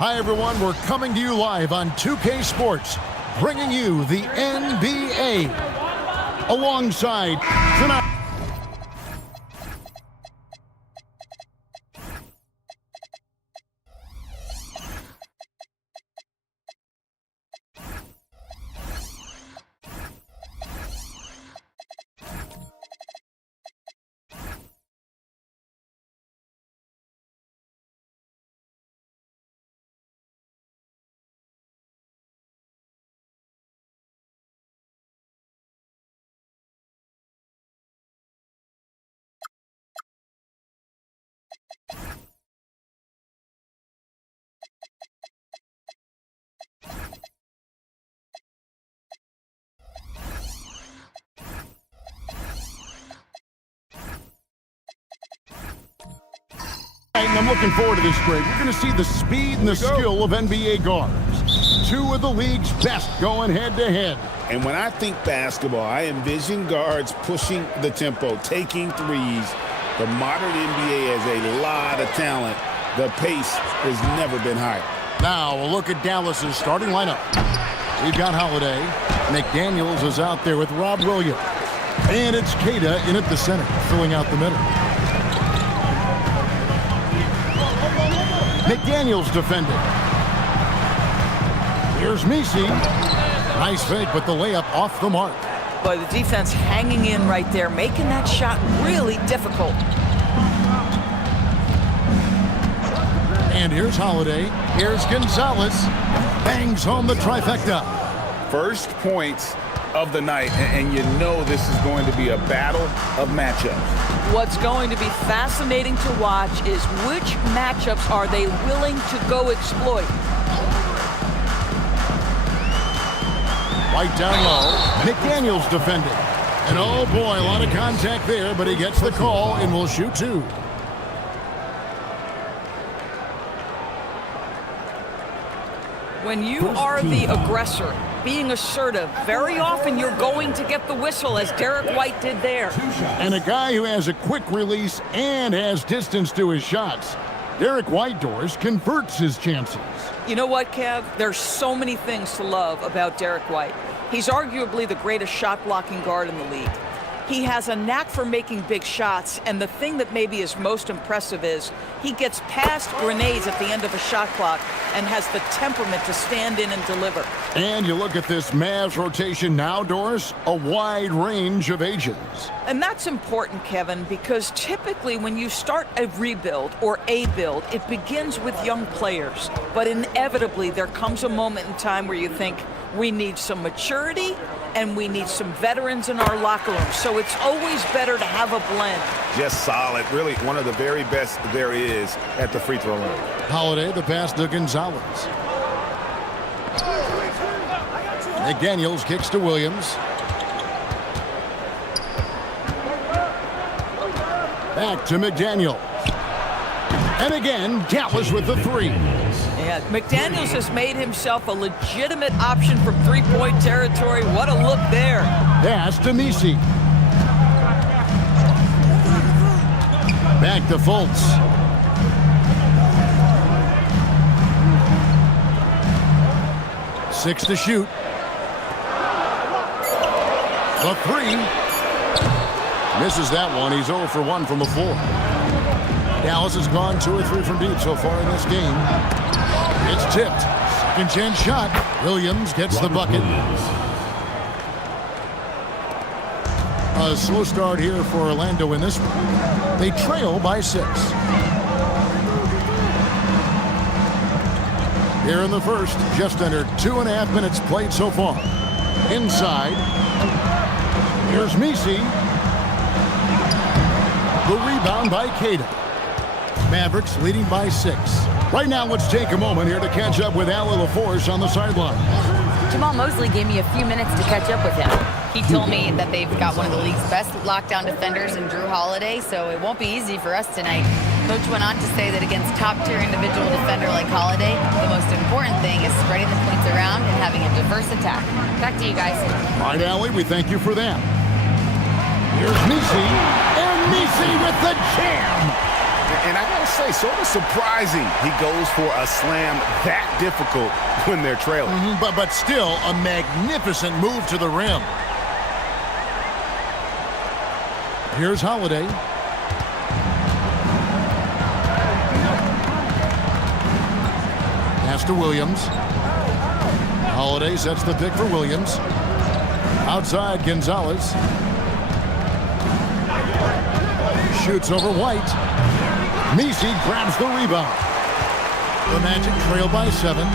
Hi, everyone. We're coming to you live on 2K Sports, bringing you the NBA alongside tonight. I'm looking forward to this grade. We're going to see the speed and the skill of NBA guards. Two of the league's best going head-to-head. And when I think basketball, I envision guards pushing the tempo, taking threes. The modern NBA has a lot of talent. The pace has never been higher. Now a look at Dallas's starting lineup. We've got Holiday. McDaniels is out there with Rob Williams. And it's Queta in at the center, filling out the middle. McDaniels defending. Here's Misi. Nice fake, but the layup off the mark. Boy, the defense hanging in right there, making that shot really difficult. And here's Holiday. Here's Gonzalez. Bangs home the trifecta. First points of the night, and you know this is going to be a battle of matchups. What's going to be fascinating to watch is which matchups are they willing to go exploit. Right down low. McDaniels defending. And oh boy, a lot of contact there, but he gets the call and will shoot two. When you are the aggressor, being assertive, very often you're going to get the whistle, as Derek White did there. And a guy who has a quick release and has distance to his shots. Derek White doors converts his chances. You know what, Kev? There's so many things to love about Derek White. He's arguably the greatest shot-blocking guard in the league. He has a knack for making big shots, and the thing that maybe is most impressive is he gets past grenades at the end of a shot clock and has the temperament to stand in and deliver. And you look at this Mavs rotation now, Doris, a wide range of ages. And that's important, Kevin, because typically when you start a rebuild or a build, it begins with young players. But inevitably, there comes a moment in time where you think, we need some maturity and we need some veterans in our locker room. So it's always better to have a blend. Just solid. Really one of the very best there is at the free throw line. Holiday, the pass to Gonzalez. McDaniels kicks to Williams. Back to McDaniels. And again, Dallas with the three. Yeah, McDaniels has made himself a legitimate option from three-point territory. What a look there. Pass to Misi. Back to Fultz. Six to shoot. The three. Misses that one. He's 0 for 1 from the floor. Dallas has gone 2 or 3 from deep so far in this game. It's tipped. Second chance shot. Williams gets the bucket. A slow start here for Orlando in this one. They trail by 6. Here in the first, just under 2.5 minutes played so far. Inside. Here's Messi. The rebound by Queta. Mavericks leading by 6. Right now, let's take a moment here to catch up with Allie LaForce on the sideline. Jamal Mosley gave me a few minutes to catch up with him. He told me that they've got one of the league's best lockdown defenders in Drew Holiday, so it won't be easy for us tonight. Coach went on to say that against top-tier individual defender like Holiday, the most important thing is spreading the points around and having a diverse attack. Back to you guys. All right, Allie, we thank you for that. Here's Messi, and Messi with the jam. And I gotta say, sort of surprising he goes for a slam that difficult when they're trailing. But still a magnificent move to the rim. Here's Holiday. Pass to Williams. Holiday sets the pick for Williams. Outside, Gonzalez. Shoots over White. Messi grabs the rebound. The Magic trail by 7.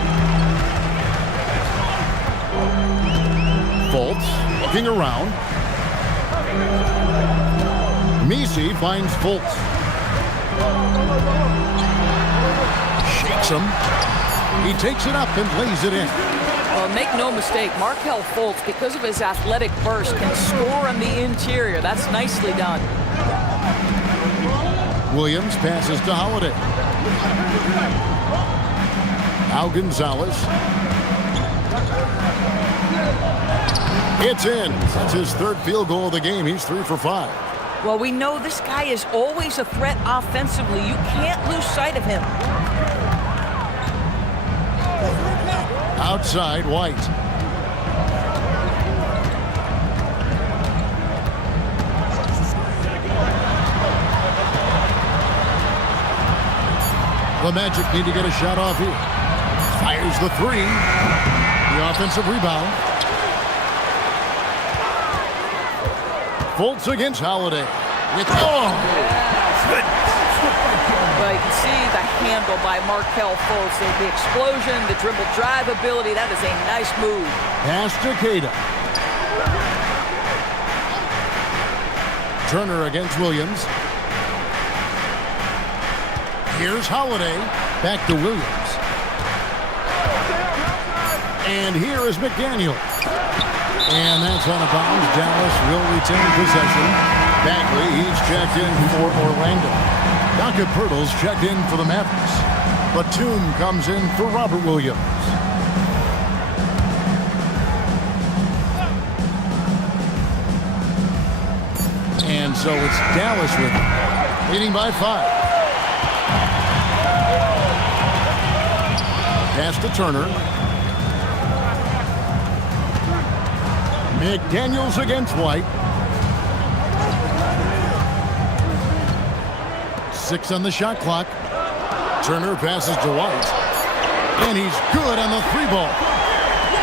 Fultz looking around. Messi finds Fultz. Shakes him. He takes it up and lays it in. Well, make no mistake, Markelle Fultz, because of his athletic burst, can score on the interior. That's nicely done. Williams passes to Holiday. Now Gonzalez. It's in. That's his 3rd field goal of the game. He's 3 for 5. Well, we know this guy is always a threat offensively. You can't lose sight of him. Outside, White. The Magic need to get a shot off here. Fires the 3. The offensive rebound. Fultz against Holiday. With Well, you can see the handle by Markelle Fultz. The explosion, the dribble drive ability. That is a nice move. pass to Queta. Turner against Williams. Here's Holiday. Back to Williams. And here is McDaniel. And that's out of bounds. Dallas will retain possession. Bagley, he's checked in for Orlando. Donovan Pirtle's checked in for the Mavericks. Batum comes in for Robert Williams. And so it's Dallas with it, leading by 5. Pass to Turner. McDaniels against White. 6 on the shot clock. Turner passes to White. And he's good on the 3-ball.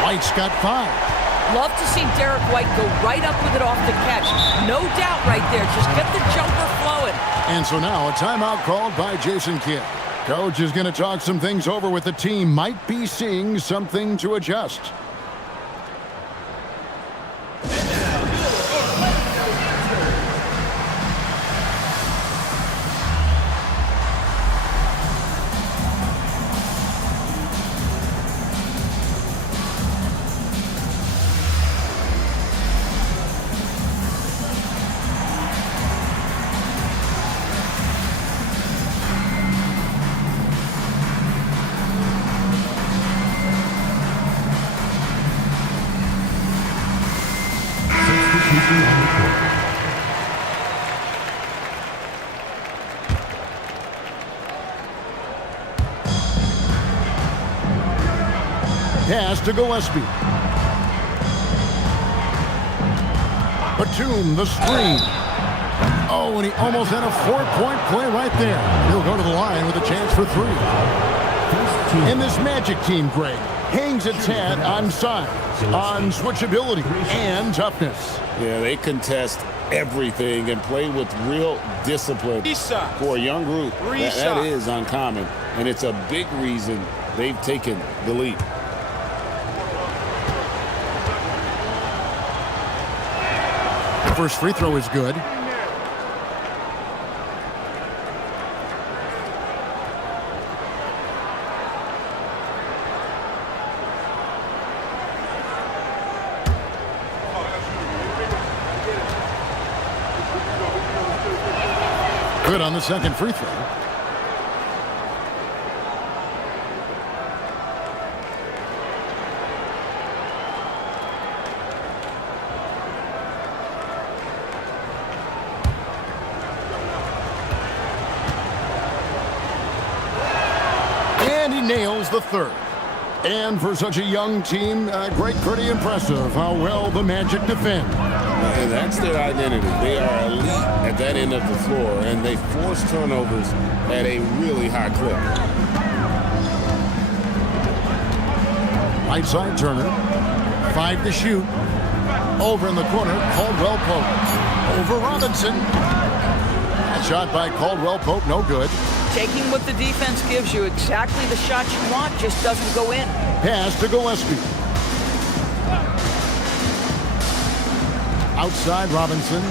White's got 5. Love to see Derek White go right up with it off the catch. No doubt right there. Just get the jumper flowing. And so now a timeout called by Jason Kidd. Coach is going to talk some things over with the team. Might be seeing something to adjust. Pass to Gillespie. Batum, the screen. Oh, and he almost had a 4-point play right there. He'll go to the line with a chance for 3. And this Magic team, Greg, hangs its hat on size, on switchability, and toughness. Yeah, they contest everything and play with real discipline. For a young group, that is uncommon, and it's a big reason they've taken the lead. The first free throw is good. Good on the second free throw. And he nails the third. And for such a young team, Greg, pretty impressive how well the Magic defend. And that's their identity. They are elite at that end of the floor, and they force turnovers at a really high clip. Right side Turner. 5 to shoot. Over in the corner, Caldwell Pope. Over Robinson. That shot by Caldwell Pope, no good. Taking what the defense gives you, exactly the shot you want, just doesn't go in. Pass to Gillespie. Outside Robinson.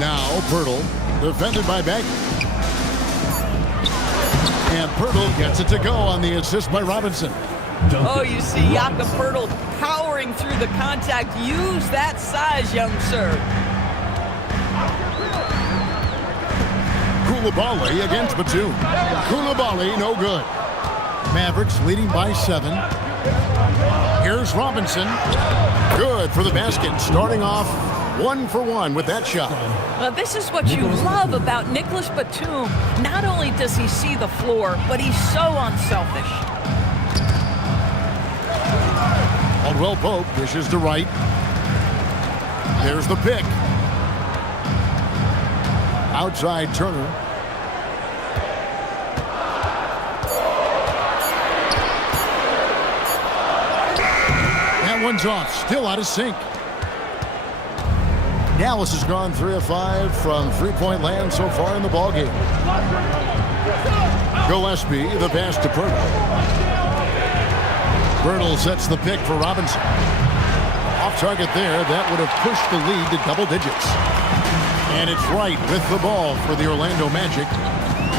Now Pirtle, defended by Bagley. And Pirtle gets it to go on the assist by Robinson. Oh, you see Jakob Pirtle powering through the contact. Use that size, young sir. Coulibaly against Batum. Coulibaly, no good. Mavericks leading by 7. Here's Robinson. Good for the basket. Starting off 1 for 1 with that shot. Well, this is what you love about Nicholas Batum. Not only does he see the floor, but he's so unselfish. Caldwell Pope dishes to right. There's the pick. Outside Turner. That one's off. Still out of sync. Dallas has gone 3 of 5 from three-point land so far in the ballgame. Gillespie, the pass to Pirtle. Pirtle sets the pick for Robinson. Off target there. That would have pushed the lead to double digits. And it's right with the ball for the Orlando Magic.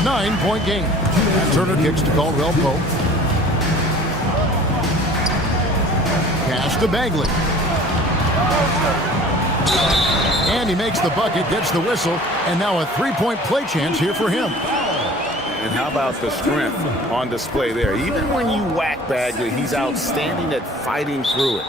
9-point game. And Turner kicks to Caldwell Pope. Pass to Bagley. And he makes the bucket, gets the whistle, and now a 3-point play chance here for him. And how about the strength on display there? Even when you whack Bagley, he's outstanding at fighting through it.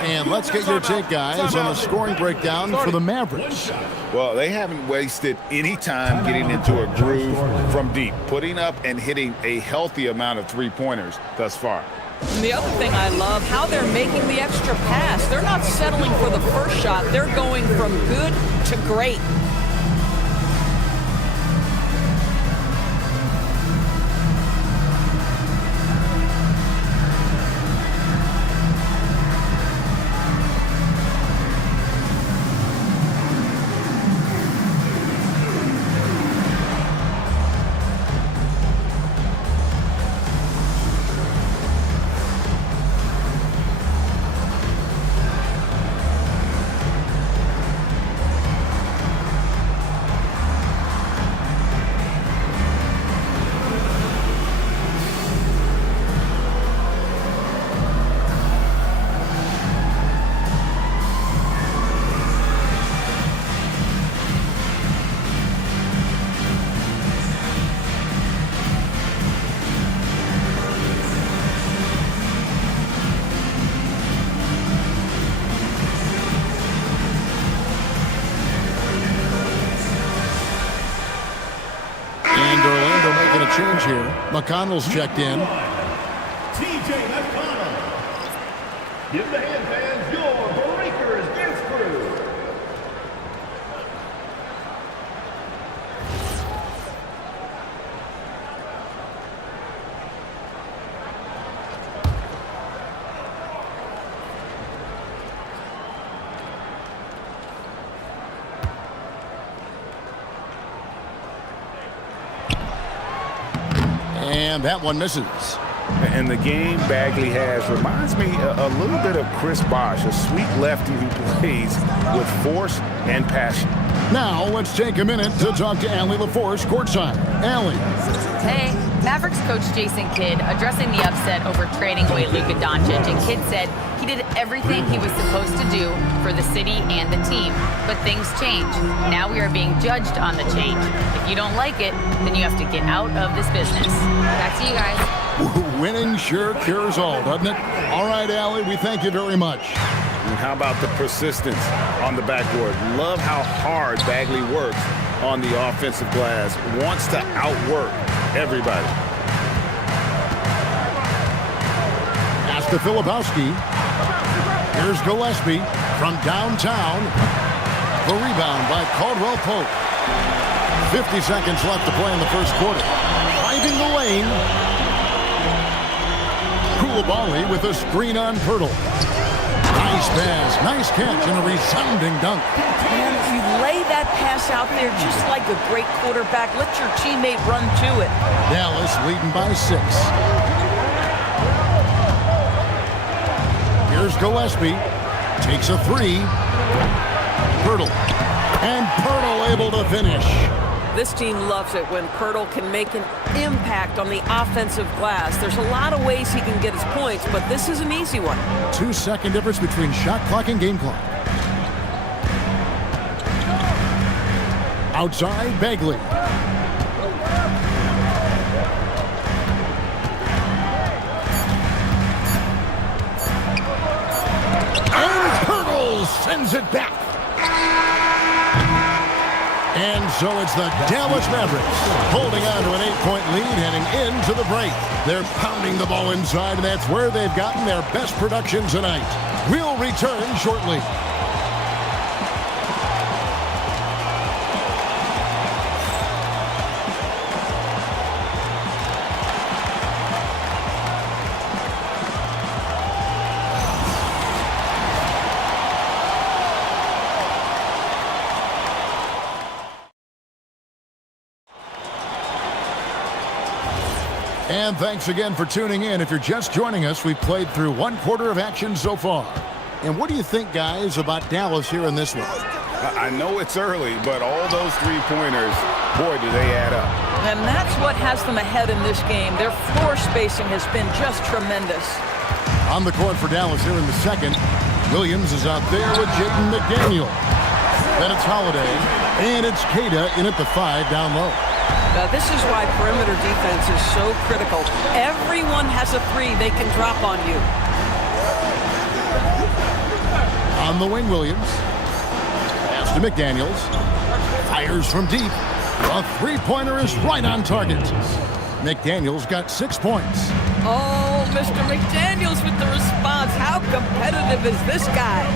And let's get your take, guys, on the scoring breakdown for the Mavericks. Well, they haven't wasted any time getting into a groove from deep, putting up and hitting a healthy amount of three-pointers thus far. And the other thing I love, how they're making the extra pass. They're not settling for the first shot. They're going from good to great. Change here. McConnell's checked in. Give the hand fans your Breakers dance crew. And that one misses. And the game Bagley has reminds me a little bit of Chris Bosh, a sweet lefty who plays with force and passion. Now let's take a minute to talk to Allie LaForce courtside. Allie. Hey, Mavericks coach Jason Kidd addressing the upset over trading away Luka Doncic, and Kidd said he did everything he was supposed to do for the city and the team. But things change. Now we are being judged on the change. If you don't like it, then you have to get out of this business. Back to you guys. Winning sure cures all, doesn't it? All right, Allie, we thank you very much. And how about the persistence on the backboard? Love how hard Bagley works on the offensive glass. Wants to outwork everybody. Pass to Filipowski. Here's Gillespie from downtown. The rebound by Caldwell Pope. 50 seconds left to play in the first quarter. Driving the lane. Koulibaly with a screen on Pirtle. Nice pass, nice catch, and a resounding dunk. And if you lay that pass out there just like a great quarterback, let your teammate run to it. Dallas leading by 6. Here's Gillespie. Takes a 3. Pirtle. And Pirtle able to finish. This team loves it when Pirtle can make an impact on the offensive glass. There's a lot of ways he can get his points, but this is an easy one. 2-second difference between shot clock and game clock. Outside, Bagley. And Pirtle sends it back. And so it's the Dallas Mavericks holding on to an 8-point lead heading into the break. They're pounding the ball inside, and that's where they've gotten their best production tonight. We'll return shortly. And thanks again for tuning in. If you're just joining us, we've played through 1 quarter of action so far. And what do you think, guys, about Dallas here in this one? I know it's early, but all those three-pointers, boy, do they add up. And that's what has them ahead in this game. Their floor spacing has been just tremendous. On the court for Dallas here in the second, Williams is out there with Jaden McDaniel. Then it's Holiday, and it's Queta in at the 5 down low. Now, this is why perimeter defense is so critical. Everyone has a 3 they can drop on you. On the wing, Williams. Pass to McDaniels. Fires from deep. A 3-pointer is right on target. McDaniels got 6 points. Oh, Mr. McDaniels with the response. How competitive is this guy?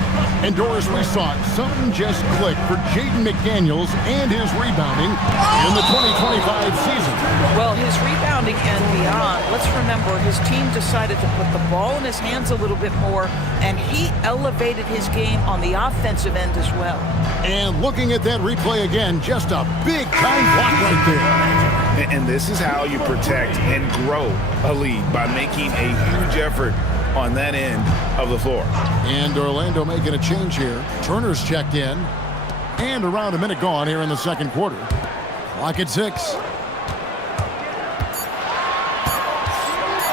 And Doris, we saw it. Something just clicked for Jaden McDaniels and his rebounding in the 2025 season. Well, his rebounding and beyond. Let's remember, his team decided to put the ball in his hands a little bit more, and he elevated his game on the offensive end as well. And looking at that replay again, just a big-time block right there. And this is how you protect and grow a lead, by making a huge effort on that end of the floor. And Orlando making a change here. Turner's checked in. And around a minute gone here in the second quarter. Clock at 6.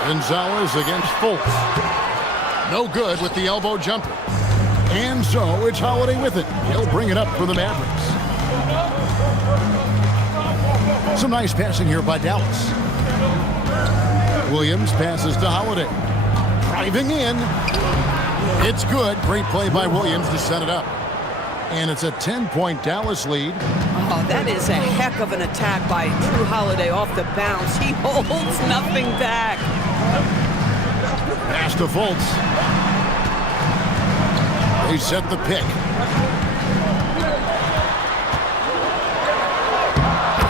Gonzalez against Fultz. No good with the elbow jumper. And so it's Holiday with it. He'll bring it up for the Mavericks. Some nice passing here by Dallas. Williams passes to Holiday. Driving in. It's good. Great play by Williams to set it up. And it's a 10-point Dallas lead. Oh, that is a heck of an attack by Drew Holiday off the bounce. He holds nothing back. Pass to Fultz. They set the pick.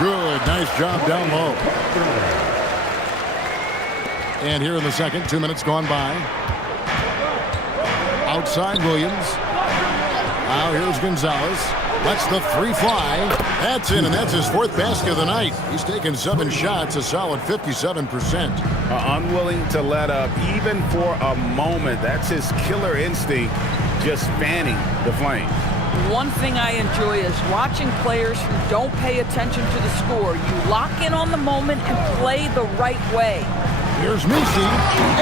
Good, nice job down low. And here in the second, 2 minutes gone by. Outside Williams. Now here's Gonzalez. Lets the three fly. That's in, and that's his fourth basket of the night. He's taken 7 shots, a solid 57%. Unwilling to let up, even for a moment. That's his killer instinct, just fanning the flame. One thing I enjoy is watching players who don't pay attention to the score. You lock in on the moment and play the right way. Here's Messi,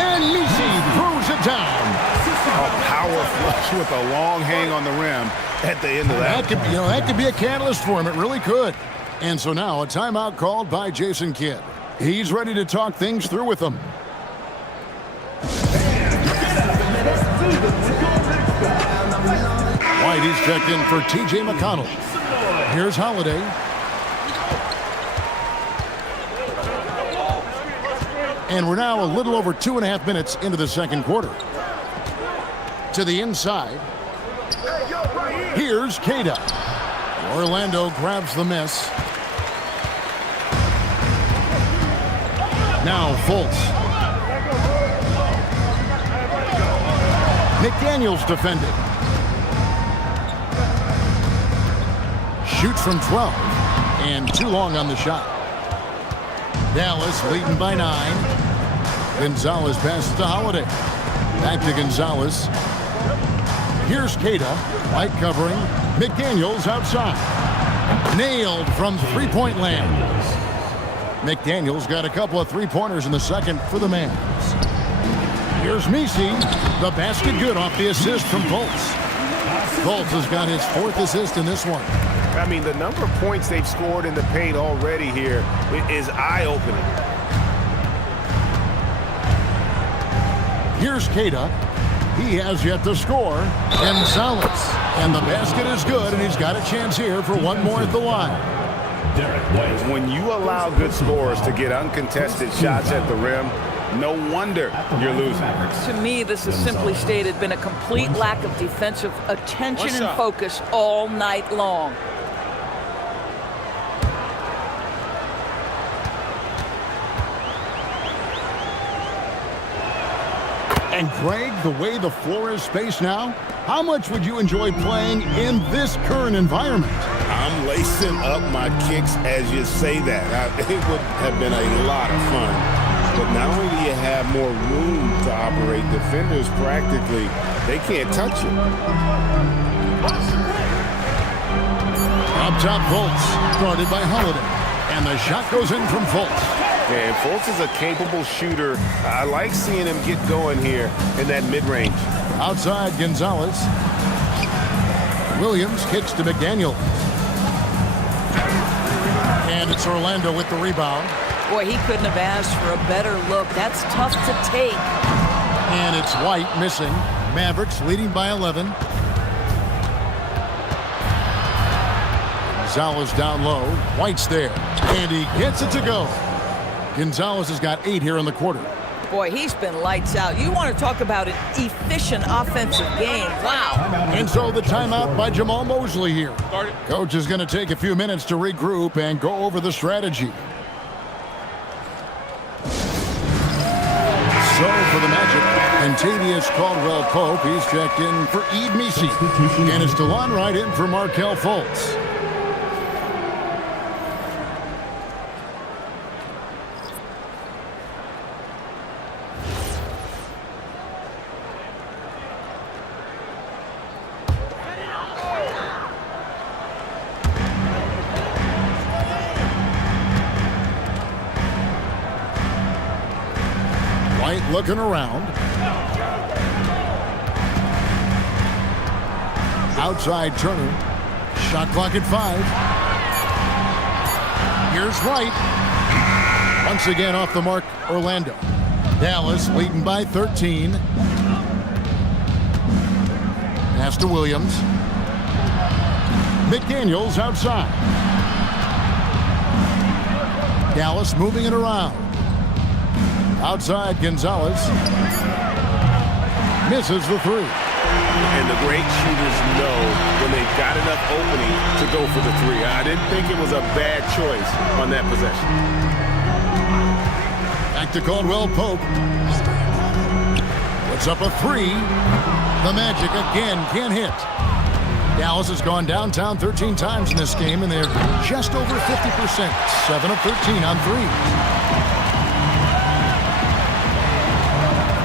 and Messi throws it down. A power flush with a long hang on the rim at the end of that. That could be a catalyst for him. It really could. And so now a timeout called by Jason Kidd. He's ready to talk things through with them. White, he's checked in for T.J. McConnell. Here's Holiday. And we're now a little over 2.5 minutes into the second quarter. To the inside. Here's Queta. Orlando grabs the miss. Now Fultz. McDaniels defended. Shoots from 12. And too long on the shot. Dallas leading by 9. Gonzalez passes to Holiday. Back to Gonzalez. Here's Queta. White covering. McDaniels outside. Nailed from three-point land. McDaniels got a couple of three-pointers in the second for the Mavs. Here's Messi. The basket good off the assist from Fultz. Fultz has got his 4th assist in this one. I mean, the number of points they've scored in the paint already here is eye-opening. Here's Queta. He has yet to score. Gonzalez. And the basket is good, and he's got a chance here for one more at the line. When you allow good scorers to get uncontested shots at the rim, no wonder you're losing. To me, this has simply stated been a complete lack of defensive attention and focus all night long. And Greg, the way the floor is spaced now, how much would you enjoy playing in this current environment? I'm lacing up my kicks as you say that. It would have been a lot of fun. But not only do you have more room to operate, defenders practically, they can't touch it. Up top, Fultz, guarded by Holiday. And the shot goes in from Fultz. And Fultz is a capable shooter. I like seeing him get going here in that mid-range. Outside, Gonzalez. Williams kicks to McDaniel. And it's Orlando with the rebound. Boy, he couldn't have asked for a better look. That's tough to take. And it's White missing. Mavericks leading by 11. Gonzalez down low. White's there. And he gets it to go. Gonzalez has got 8 here in the quarter. Boy, he's been lights out. You want to talk about an efficient offensive game. Wow. And so the timeout by Jamal Mosley here. Coach is going to take a few minutes to regroup and go over the strategy. So for the Magic, Antavius Caldwell-Pope, he's checked in for Yves Messi. And it's DeLon Wright in for Markelle Fultz. Looking around. Outside Turner. Shot clock at 5. Here's White. Once again off the mark, Orlando. Dallas leading by 13. Pass to Williams. McDaniels outside. Dallas moving it around. Outside Gonzalez. misses the three. And the great shooters know when they've got enough opening to go for the three. I didn't think it was a bad choice on that possession. Back to Caldwell Pope. Puts up a three. The Magic again can't hit. Dallas has gone downtown 13 times in this game, and they're just over 50%. 7 of 13 on threes.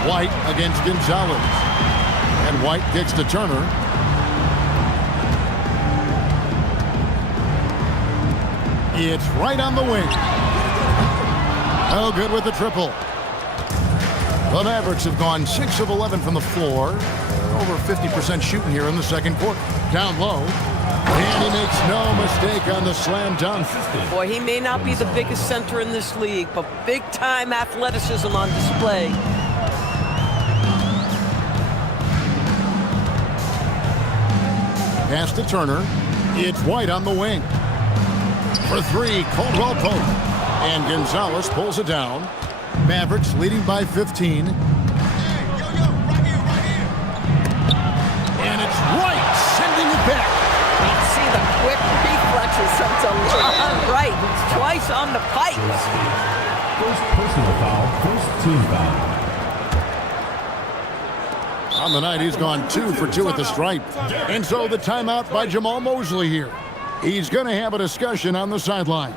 White against Gonzalez. And White kicks to Turner. It's right on the wing. No good with the triple. The Mavericks have gone 6 of 11 from the floor. Over 50% shooting here in the second quarter. Down low. And he makes no mistake on the slam dunk. Boy, he may not be the biggest center in this league, but big-time athleticism on display. Pass to Turner. It's White on the wing. For three, Caldwell Pope. And Gonzalez pulls it down. Mavericks leading by 15. And it's White sending it back. See the quick reflexes of DeLon Wright. Twice on the pipe. First personal foul, first team foul. On the night, he's gone 2 for 2 at the stripe. And so the timeout by Jamal Mosley here. He's going to have a discussion on the sideline.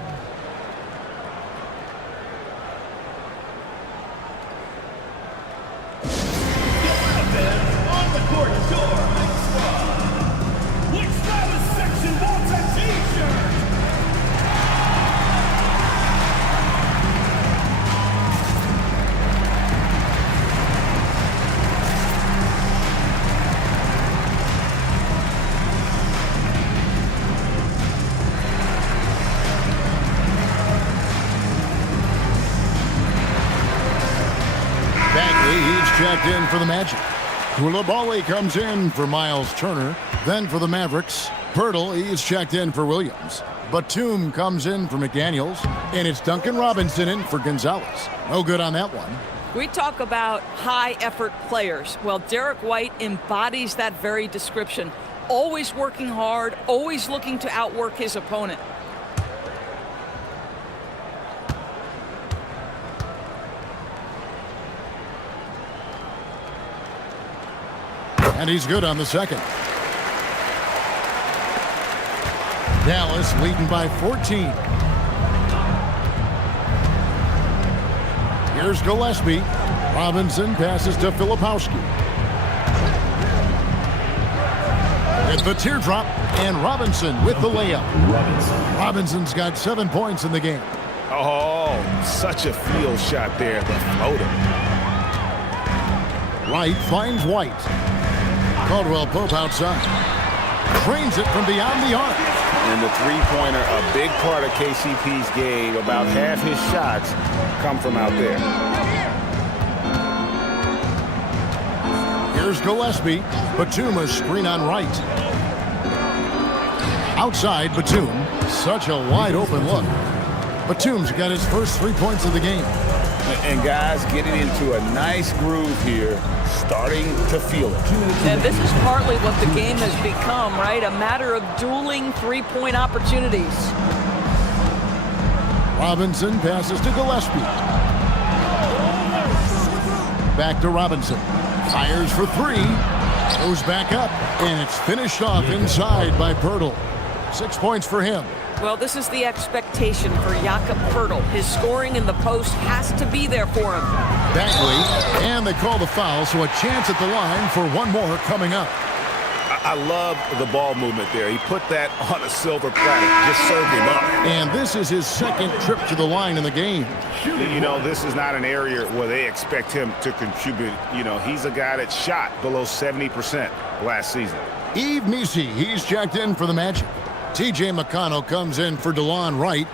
On the court, which style section wants a t-shirt? He's checked in for the Magic. Koulibaly comes in for Miles Turner. Then for the Mavericks, Pirtle, he's checked in for Williams. Batum comes in for McDaniels. And it's Duncan Robinson in for Gonzalez. No good on that one. We talk about high-effort players. Well, Derek White embodies that very description. Always working hard, always looking to outwork his opponent. And he's good on the second. Dallas leading by 14. Here's Gillespie. Robinson passes to Filipowski. With the teardrop, and Robinson with the layup. Robinson's got 7 points in the game. Oh, such a field shot there, the floater. Wright finds White. Caldwell Pope outside. Trains it from beyond the arc. And the three-pointer, a big part of KCP's game. About half his shots come from out there. Here's Gillespie. Batum a screen on Wright. Outside Batum. Such a wide open look. Batum's got his first 3 points of the game. And guys getting into a nice groove here, starting to feel it. And this is partly what the game has become, right? A matter of dueling three-point opportunities. Robinson passes to Gillespie. Back to Robinson. Fires for three. Goes back up. And it's finished off inside by Pirtle. 6 points for him. Well, this is the expectation for Jakob Pirtle. His scoring in the post has to be there for him. Bagley, and they call the foul, so a chance at the line for one more coming up. I love the ball movement there. He put that on a silver platter, just served him up. And this is his second trip to the line in the game. You know, this is not an area where they expect him to contribute. You know, he's a guy that shot below 70% last season. Yves Missi, he's checked in for the Magic. T.J. McConnell comes in for DeLon Wright.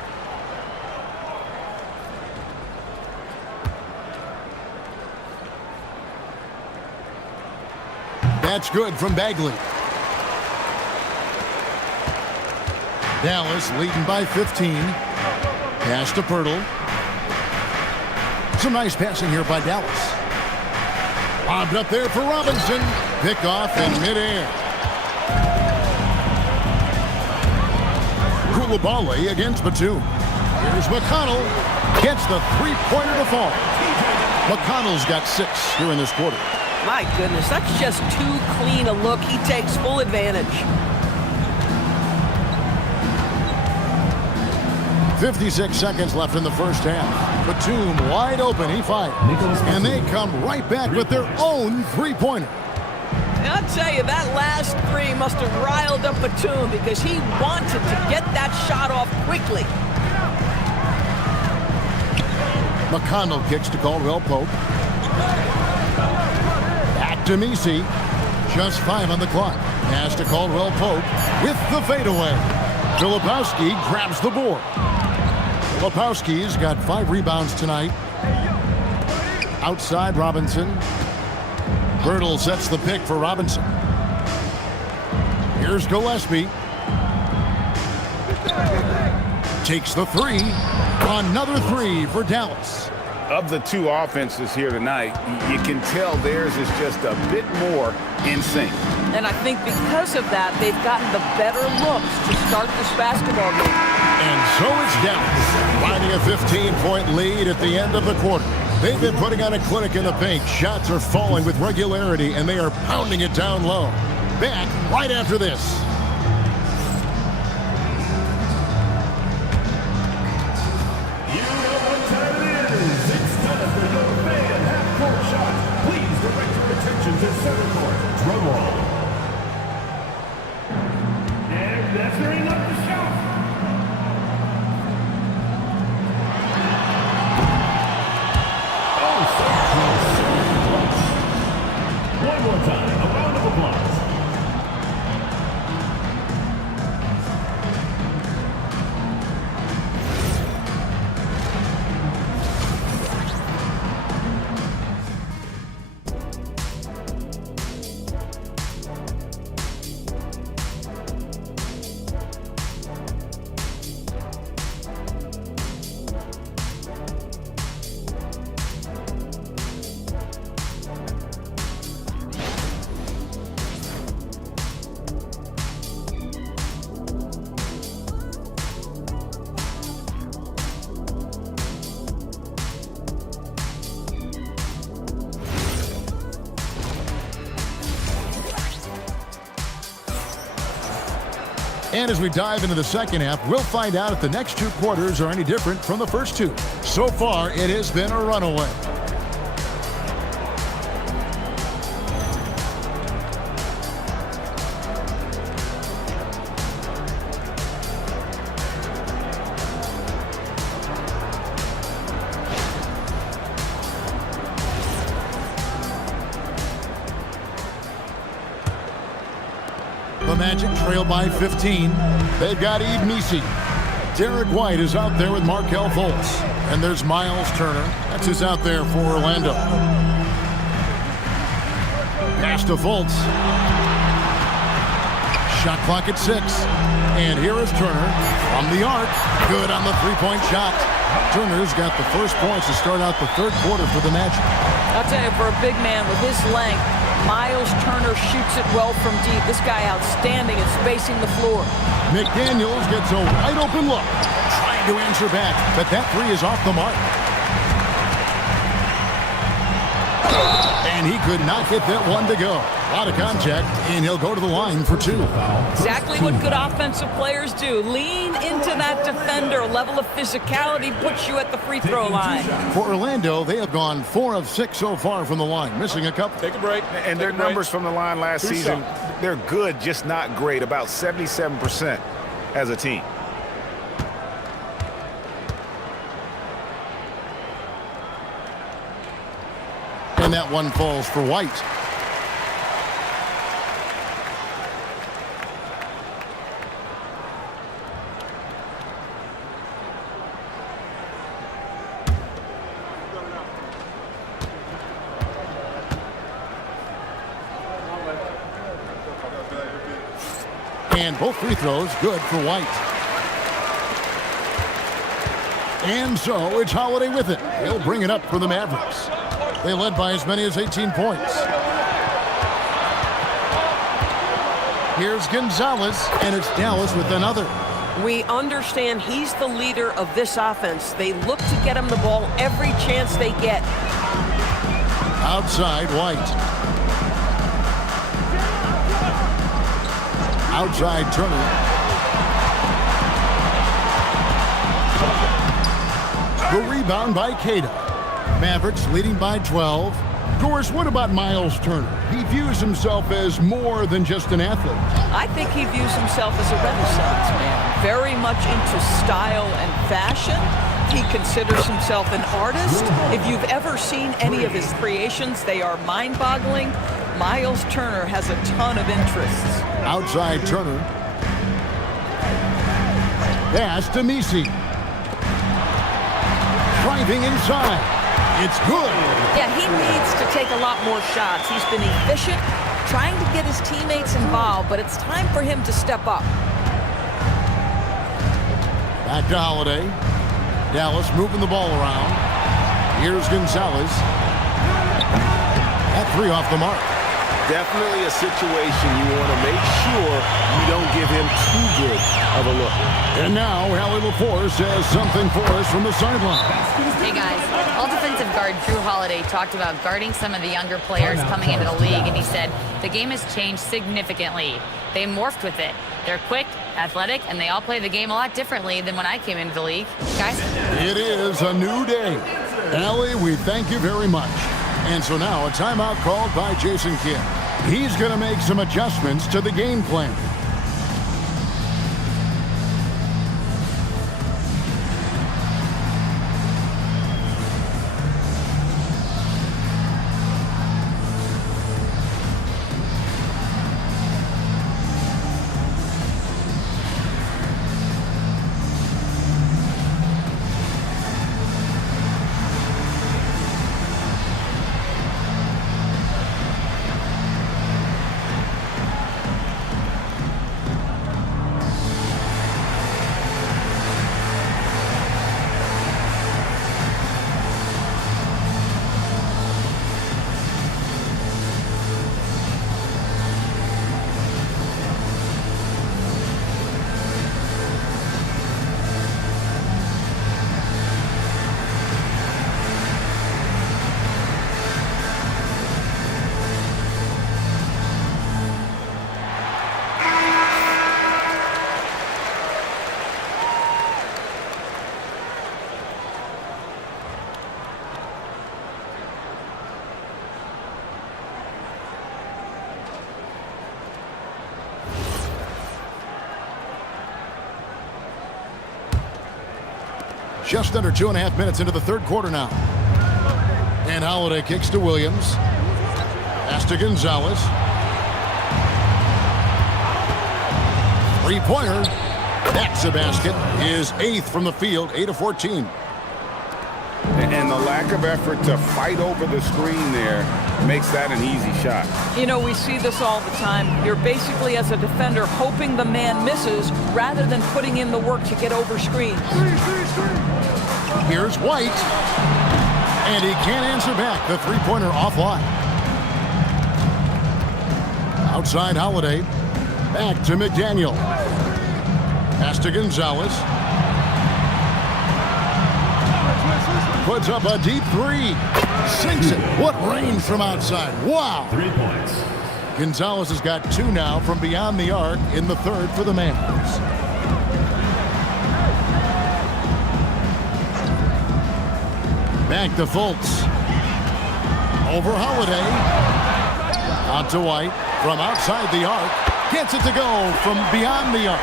That's good from Bagley. Dallas leading by 15. Pass to Pirtle. Some nice passing here by Dallas. Bobbed up there for Robinson. Pick off in midair. Koulibaly against Batum. Here's McConnell. Gets the three-pointer to fall. McConnell's got 6 here in this quarter. My goodness, that's just too clean a look. He takes full advantage. 56 seconds left in the first half. Batum wide open. He fires. And they come right back with their own three-pointer. And I'll tell you, that last 3 must have riled up Batum because he wanted to get that shot off quickly. McConnell kicks to Caldwell Pope. Back to Messi. Just 5 on the clock. Pass to Caldwell Pope with the fadeaway. Filipowski grabs the board. Filipowski's got 5 rebounds tonight. Outside Robinson. Birtle sets the pick for Robinson. Here's Gillespie. Takes the 3. Another 3 for Dallas. Of the 2 offenses here tonight, you can tell theirs is just a bit more in sync. And I think because of that, they've gotten the better looks to start this basketball game. And so it's Dallas, finding a 15-point lead at the end of the quarter. They've been putting on a clinic in the paint. Shots are falling with regularity, and they are pounding it down low. Back right after this. You know what time it is. It's time for your fan half-court shot. Please direct your attention to center court. Drum roll. And measuring up the shot. Oh, so close. One more time. A round of applause. And as we dive into the second half, we'll find out if the next 2 quarters are any different from the first 2. So far, it has been a runaway. The Magic trail by 15. They've got Messi. Derek White is out there with Markelle Fultz. And there's Miles Turner. That's who's out there for Orlando. Pass to Fultz. Shot clock at 6. And here is Turner from the arc. Good on the three-point shot. Turner's got the first points to start out the third quarter for the Magic. I'll tell you, for a big man with his length, Miles Turner shoots it well from deep. This guy outstanding at spacing the floor. McDaniels gets a wide open look. Trying to answer back, but that 3 is off the mark. And he could not get that one to go. A lot of contact, and he'll go to the line for 2. Exactly what good offensive players do. Lean into that defender. A level of physicality puts you at the free throw line. For Orlando, they have gone 4 of 6 so far from the line, missing a couple. Take a break. And their numbers from the line last season, they're good, just not great. About 77% as a team. And that one falls for White. And both free throws good for White. And so it's Holiday with it. He'll bring it up for the Mavericks. They led by as many as 18 points. Here's Gonzalez, and it's Dallas with another. We understand he's the leader of this offense. They look to get him the ball every chance they get. Outside, White. Outside, Turner. The rebound by Cada. Mavericks leading by 12. Of course, what about Miles Turner? He views himself as more than just an athlete. I think he views himself as a Renaissance man, very much into style and fashion. He considers himself an artist. If you've ever seen any of his creations, they are mind-boggling. Miles Turner has a ton of interests. Outside, Turner. Pass to Messi. Driving inside. It's good. Yeah, he needs to take a lot more shots. He's been efficient, trying to get his teammates involved, but it's time for him to step up. Back to Holiday. Dallas moving the ball around. Here's Gonzalez. That three off the mark. Definitely a situation you want to make sure you don't give him too good of a look. And now, Hallie LaForce has something for us from the sideline. Hey guys, all defensive guard Drew Holiday talked about guarding some of the younger players coming into the league, and he said the game has changed significantly. They morphed with it. They're quick, athletic, and they all play the game a lot differently than when I came into the league. Guys? It is a new day. Hallie, we thank you very much. And so now a timeout called by Jason Kidd. He's going to make some adjustments to the game plan. Just under 2.5 minutes into the third quarter now. And Holiday kicks to Williams. Pass to Gonzalez. Three-pointer. That's a basket. His 8th from the field, 8 of 14. And the lack of effort to fight over the screen there makes that an easy shot. You know, we see this all the time. You're basically, as a defender, hoping the man misses rather than putting in the work to get over screens. Here's White. And he can't answer back. The three-pointer offline. Outside Holiday. Back to McDaniel. Pass to Gonzalez. Puts up a deep three. Sinks it. What range from outside. Wow. 3 points. Gonzalez has got 2 now from beyond the arc in the third for the Mavericks. Back to Fultz. Over Holiday. Out to White. From outside the arc. Gets it to go from beyond the arc.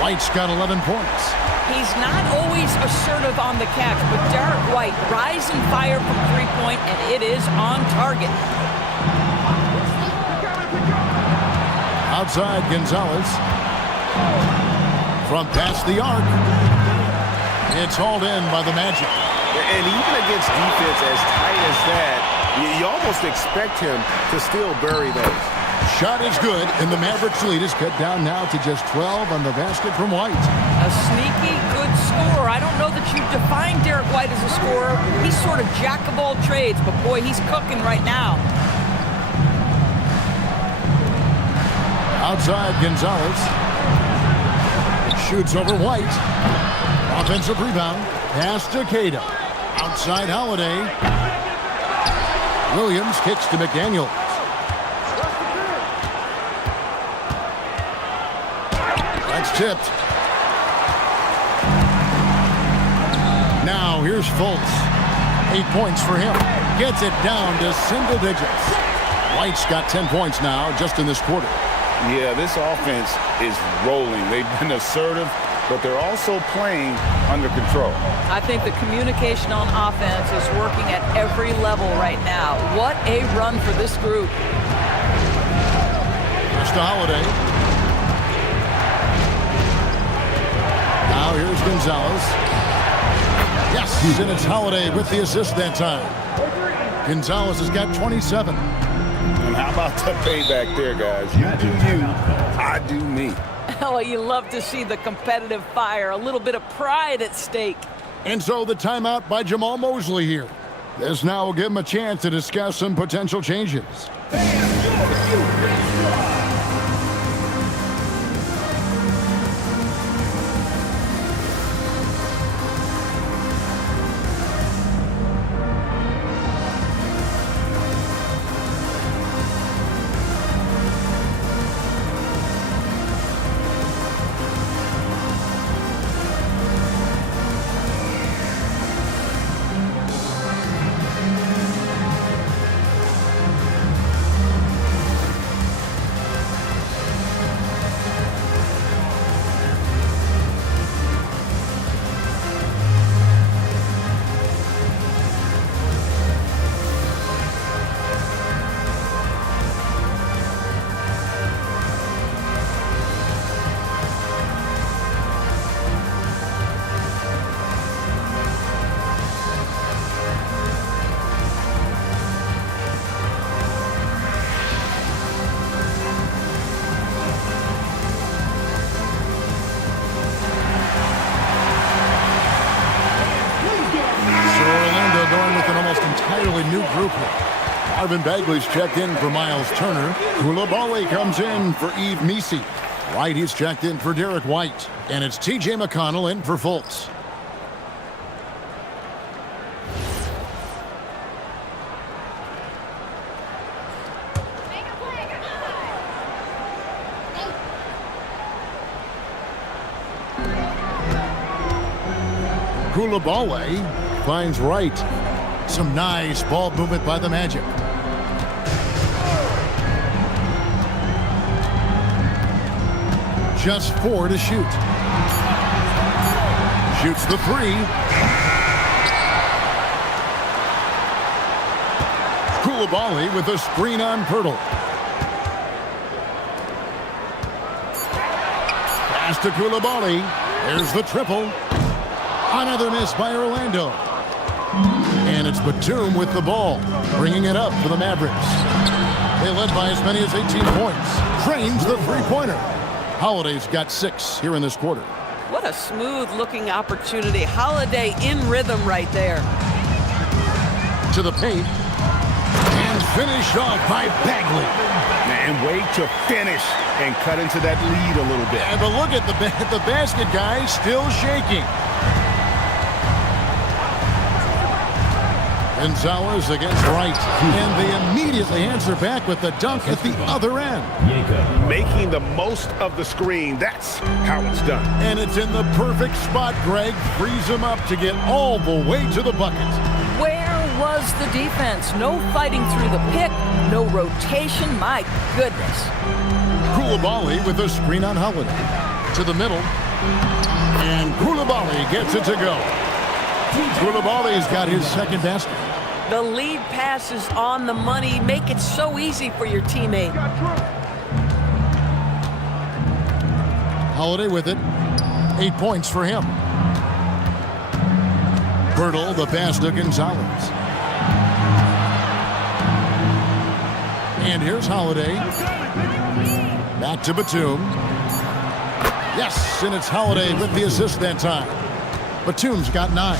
White's got 11 points. He's not always assertive on the catch, but Derek White rise and fire from three-point, and it is on target. Outside Gonzalez. From past the arc. It's hauled in by the Magic. And even against defense as tight as that, you almost expect him to still bury those. shot is good, and the Mavericks lead is cut down now to just 12 on the basket from White. A sneaky good scorer. I don't know that you define Derek White as a scorer. He's sort of jack of all trades, but boy, he's cooking right now. Outside, Gonzalez. Shoots over White. Offensive rebound. Pass to Cato. Outside, Holiday. Williams kicks to McDaniel. That's tipped. Now here's Fultz. 8 points for him. Gets it down to single digits. White's got 10 points now just in this quarter. Yeah, this offense is rolling. They've been assertive, but they're also playing under control. I think the communication on offense is working at every level right now. What a run for this group. Here's to Holiday. Now here's Gonzalez. Yes, and it's Holiday with the assist that time. Gonzalez has got 27. And how about the payback there, guys? You do you, I do me. Oh, you love to see the competitive fire, a little bit of pride at stake. And so the timeout by Jamal Mosley here. This now will give him a chance to discuss some potential changes. New group here. Marvin Bagley's checked in for Miles Turner. Koulibaly comes in for Yves Missi. White, he's checked in for Derek White. And it's T.J. McConnell in for Fultz. Koulibaly finds Wright. Some nice ball movement by the Magic. Just 4 to shoot. Shoots the 3. Koulibaly with a screen on Pirtle. Pass to Koulibaly. There's the triple. Another miss by Orlando. And it's Batum with the ball, bringing it up for the Mavericks. They led by as many as 18 points. Trains the three-pointer. Holiday's got 6 here in this quarter. What a smooth-looking opportunity. Holiday in rhythm right there. To the paint. And finished off by Bagley. And way to finish and cut into that lead a little bit. And but look at the basket guy still shaking. Gonzalez against Wright, and they immediately answer back with the dunk at the other end. Making the most of the screen, that's how it's done. And it's in the perfect spot, Greg. Frees him up to get all the way to the bucket. Where was the defense? No fighting through the pick, no rotation, my goodness. Koulibaly with a screen on Holiday. To the middle, and Koulibaly gets it to go. Koulibaly's got his second basket. The lead pass is on the money. Make it so easy for your teammate. Holiday with it. 8 points for him. Pirtle, the pass to Gonzalez. And here's Holiday. Back to Batum. Yes, and it's Holiday with the assist that time. Batum's got 9.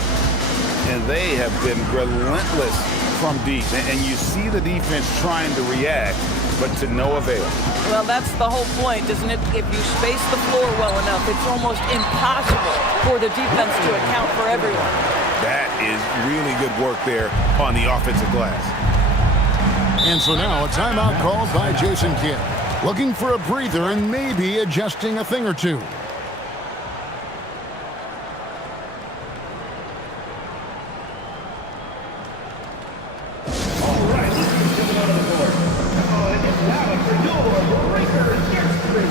And they have been relentless from deep. And you see the defense trying to react, but to no avail. Well, that's the whole point, isn't it? If you space the floor well enough, it's almost impossible for the defense to account for everyone. That is really good work there on the offensive glass. And so now a timeout called by Jason Kidd. Looking for a breather and maybe adjusting a thing or two. All right, let's get coming out of the board. It's now for your Breakers History.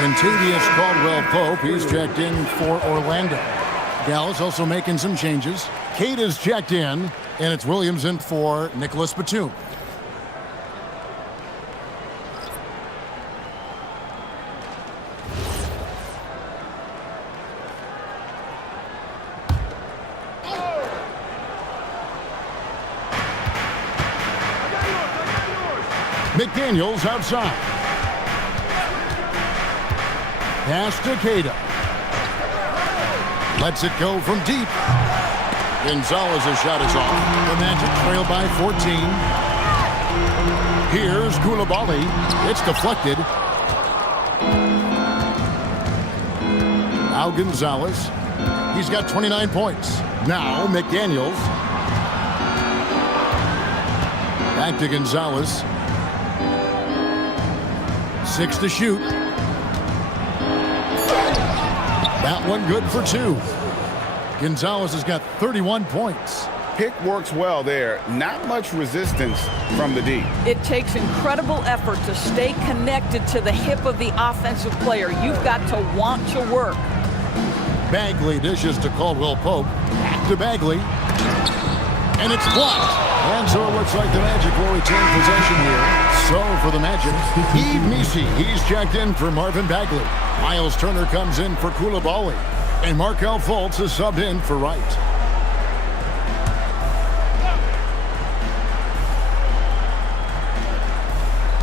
Contavious Caldwell-Pope, he's checked in for Orlando. Dallas also making some changes. Cade is checked in, and it's Williams in for Nicholas Batum. McDaniels outside. Pass to Cada. Lets it go from deep. Gonzalez's shot is off. The Magic trail by 14. Here's Koulibaly. It's deflected. Now Gonzalez. He's got 29 points. Now McDaniels. Back to Gonzalez. 6 to shoot. That one good for 2. Gonzalez has got 31 points. Pick works well there. Not much resistance from the D. It takes incredible effort to stay connected to the hip of the offensive player. You've got to want to work. Bagley dishes to Caldwell-Pope. Back to Bagley. And it's blocked. And so it looks like the Magic will retain possession here. So for the Magic, Yves Missi, he's checked in for Marvin Bagley. Miles Turner comes in for Koulibaly. And Markelle Fultz is subbed in for Wright.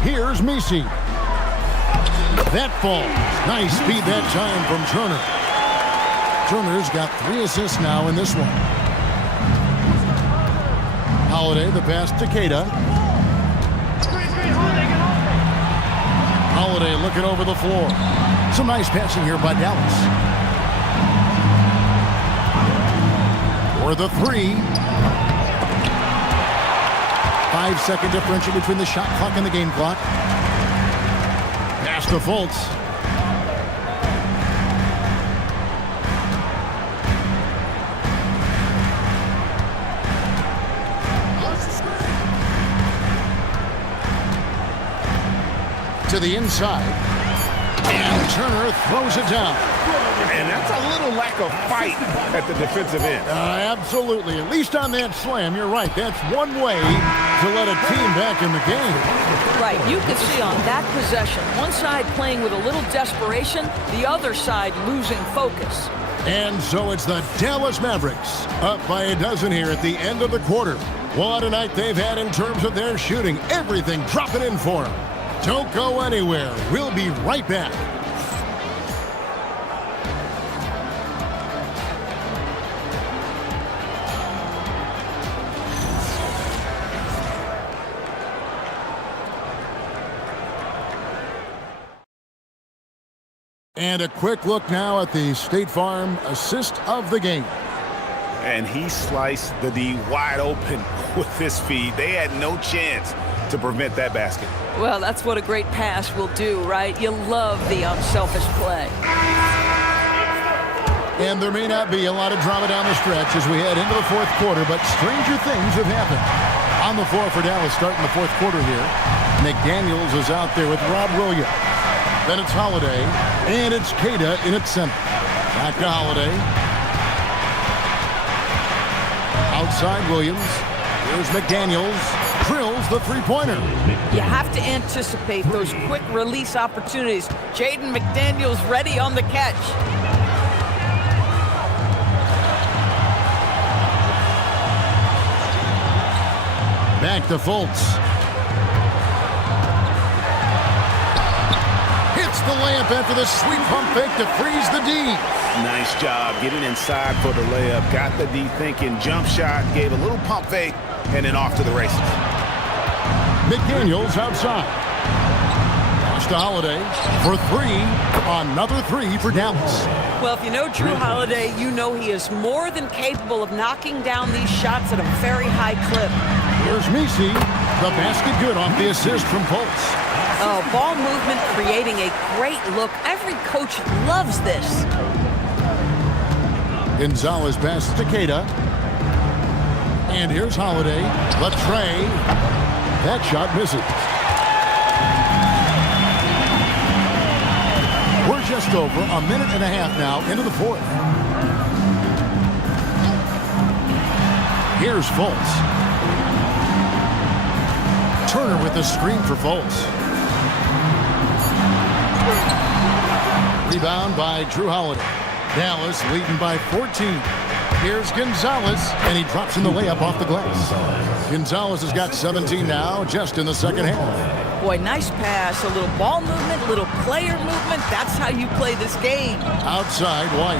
Here's Missi. That falls. Nice speed that time from Turner. Turner's got 3 assists now in this one. Holiday, the pass to Cada. Holiday looking over the floor. Some nice passing here by Dallas. For the 3. 5-second differential between the shot clock and the game clock. Pass to Fultz. To the inside. And Turner throws it down. And that's a little lack of fight at the defensive end. Absolutely. At least on that slam, you're right. That's one way to let a team back in the game. Right. You could see on that possession, one side playing with a little desperation, the other side losing focus. And so it's the Dallas Mavericks up by a dozen here at the end of the quarter. What a night they've had in terms of their shooting. Everything dropping in for them. Don't go anywhere. We'll be right back. And a quick look now at the State Farm assist of the game. And he sliced the D wide open with his feet. They had no chance to prevent that basket. Well, that's what a great pass will do, right? You love the unselfish play. And there may not be a lot of drama down the stretch as we head into the fourth quarter, but stranger things have happened. On the floor for Dallas starting the fourth quarter here. McDaniels is out there with Rob Williams. Then it's Holiday, and it's Queta in its center. Back to Holiday. Outside Williams. Here's McDaniels. Drills the three-pointer. You have to anticipate those quick release opportunities. Jaden McDaniels ready on the catch. Back to Fultz. Hits the layup after the sweet pump fake to freeze the D. Nice job getting inside for the layup. Got the D thinking, jump shot, gave a little pump fake, and then off to the races. McDaniels outside. Pass to Holiday for three. Another three for Dallas. Well, if you know Drew Holiday, you know he is more than capable of knocking down these shots at a very high clip. Here's Misi. The basket good off the assist from Fultz. Oh, ball movement creating a great look. Every coach loves this. Gonzalez passes to Queta. And here's Holiday. The tray. That shot misses. We're just over a minute and a half now into the fourth. Here's Fultz. Turner with the screen for Fultz. Rebound by Drew Holiday. Dallas leading by 14. Here's Gonzalez, and he drops in the layup off the glass. Gonzalez has got 17 now, just in the second half. Boy, nice pass. A little ball movement, little player movement. That's how you play this game. Outside, White.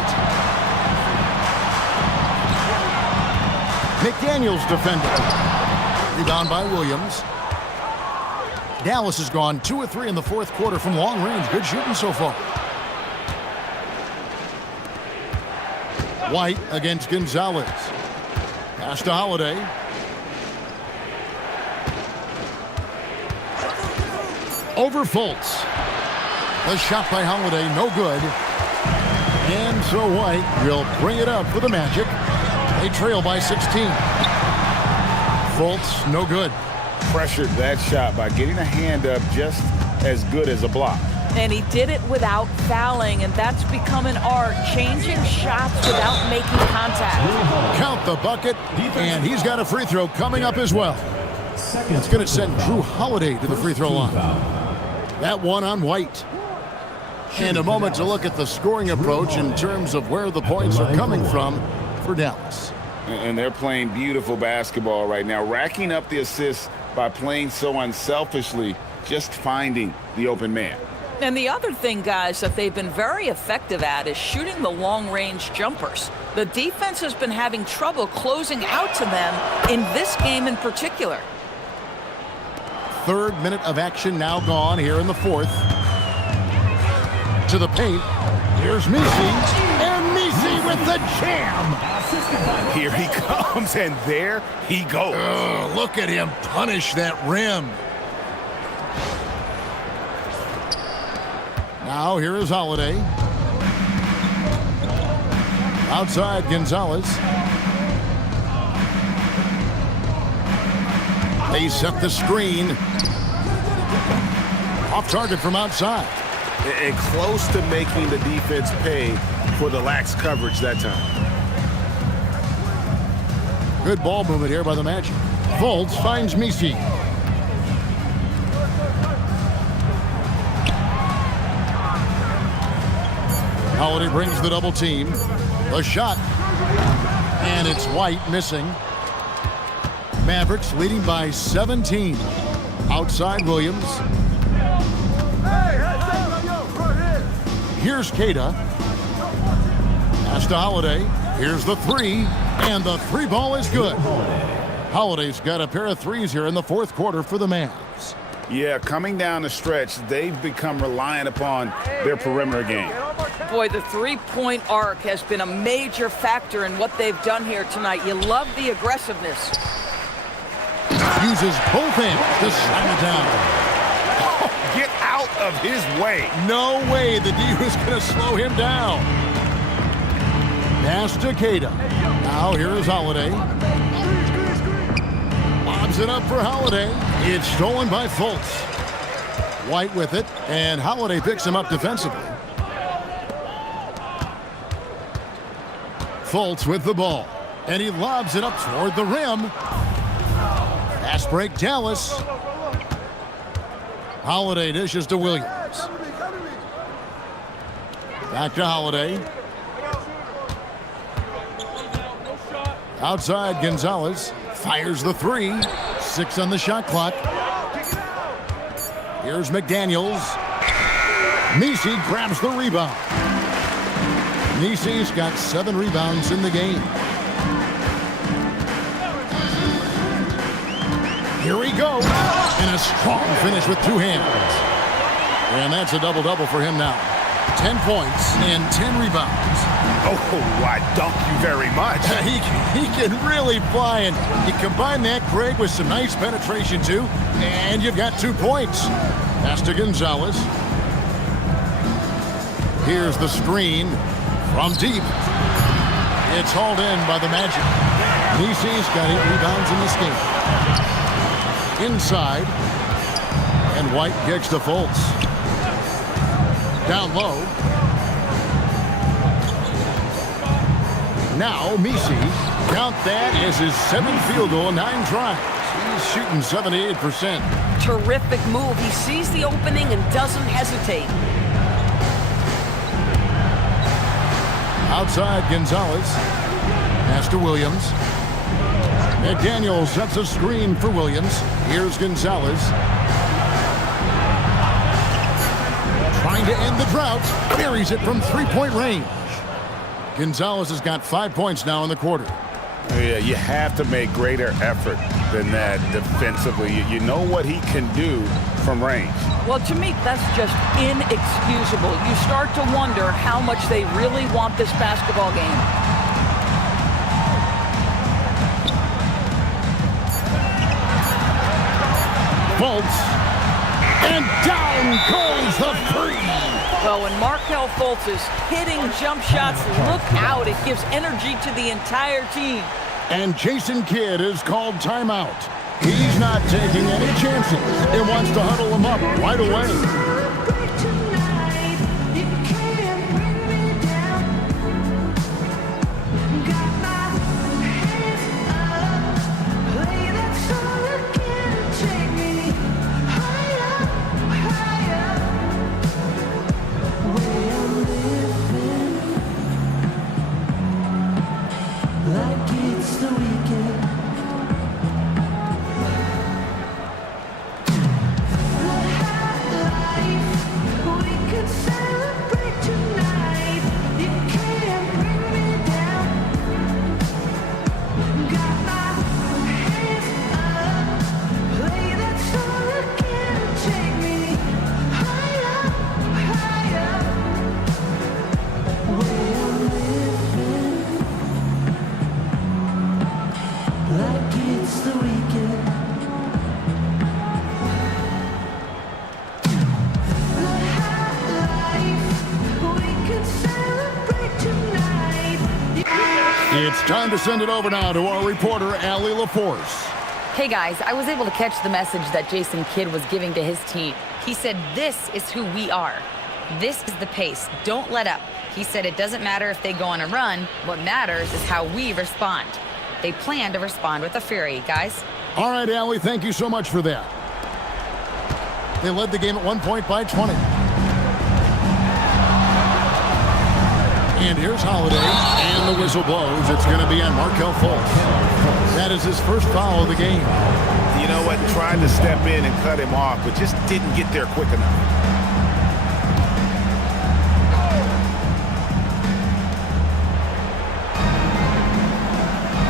McDaniels defending. Rebound by Williams. Dallas has gone 2 of 3 in the fourth quarter from long range. Good shooting so far. White against Gonzalez. Pass to Holiday. Over Fultz. The shot by Holiday, no good. And so White will bring it up for the Magic. They trail by 16. Fultz, no good. Pressured that shot by getting a hand up just as good as a block. And he did it without fouling, and that's become an art, changing shots without making contact. Count the bucket, and he's got a free throw coming up as well. It's going to send Drew Holiday to the free throw line. That one on White. And a moment to look at the scoring approach in terms of where the points are coming from for Dallas. And they're playing beautiful basketball right now, racking up the assists by playing so unselfishly, just finding the open man. And the other thing, guys, that they've been very effective at is shooting the long-range jumpers. The defense has been having trouble closing out to them in this game in particular. Third minute of action now gone here in the fourth. To the paint. Here's Misi. And Misi with the jam. Here he comes, and there he goes. Look at him punish that rim. Now here is Holiday. Outside Gonzalez. They set the screen. Off target from outside. And close to making the defense pay for the lax coverage that time. Good ball movement here by the Magic. Fultz finds Misi. Holiday brings the double team. The shot. And it's White missing. Mavericks leading by 17. Outside Williams. Here's Queta. Pass to Holiday. Here's the three. And the three ball is good. Holiday's got a pair of threes here in the fourth quarter for the Mavs. Yeah, coming down the stretch, they've become reliant upon their perimeter game. Boy, the three-point arc has been a major factor in what they've done here tonight. You love the aggressiveness. Uses both hands to slam it down. Get out of his way. No way the D was going to slow him down. Pass to Cada. Now here is Holiday. Lobs it up for Holiday. It's stolen by Fultz. White with it, and Holiday picks him up defensively. Fultz with the ball, and he lobs it up toward the rim. Fast break, Dallas. Holiday dishes to Williams. Back to Holiday. Outside, Gonzalez fires the three. 6 on the shot clock. Here's McDaniels. Nisi grabs the rebound. Nisi's got 7 rebounds in the game. Here he goes. And a strong finish with 2 hands. And that's a double-double for him now. 10 points and 10 rebounds. Oh, I dunk you very much. He can really fly, and you combine that, Craig, with some nice penetration, too, and you've got 2 points. Pass to Gonzalez. Here's the screen from deep. It's hauled in by the Magic. Nisi's got 8 rebounds in this game. Inside, and White kicks to Fultz. Down low. Now Nisi, count that as his 7th field goal in 9 tries. He's shooting 78%. Terrific move. He sees the opening and doesn't hesitate. Outside, Gonzalez. Pass to Williams. McDaniel sets a screen for Williams. Here's Gonzalez. Trying to end the drought. Buries it from 3-point range. Gonzalez has got 5 points now in the quarter. Yeah, you have to make greater effort than that defensively. You know what he can do from range. Well, to me, that's just inexcusable. You start to wonder how much they really want this basketball game. Fultz. And down goes the three. Well, when Markelle Fultz is hitting jump shots, look out. It gives energy to the entire team. And Jason Kidd is called timeout. He's not taking any chances and wants to huddle him up right away. It's time to send it over now to our reporter, Allie LaForce. Hey guys, I was able to catch the message that Jason Kidd was giving to his team. He said, "This is who we are. This is the pace. Don't let up." He said it doesn't matter if they go on a run. What matters is how we respond. They plan to respond with a fury, guys. All right, Allie, thank you so much for that. They led the game at 1 point by 20. And here's Holiday, and the whistle blows. It's going to be on Markelle Fultz. That is his first foul of the game. You know what? Tried to step in and cut him off, but just didn't get there quick enough.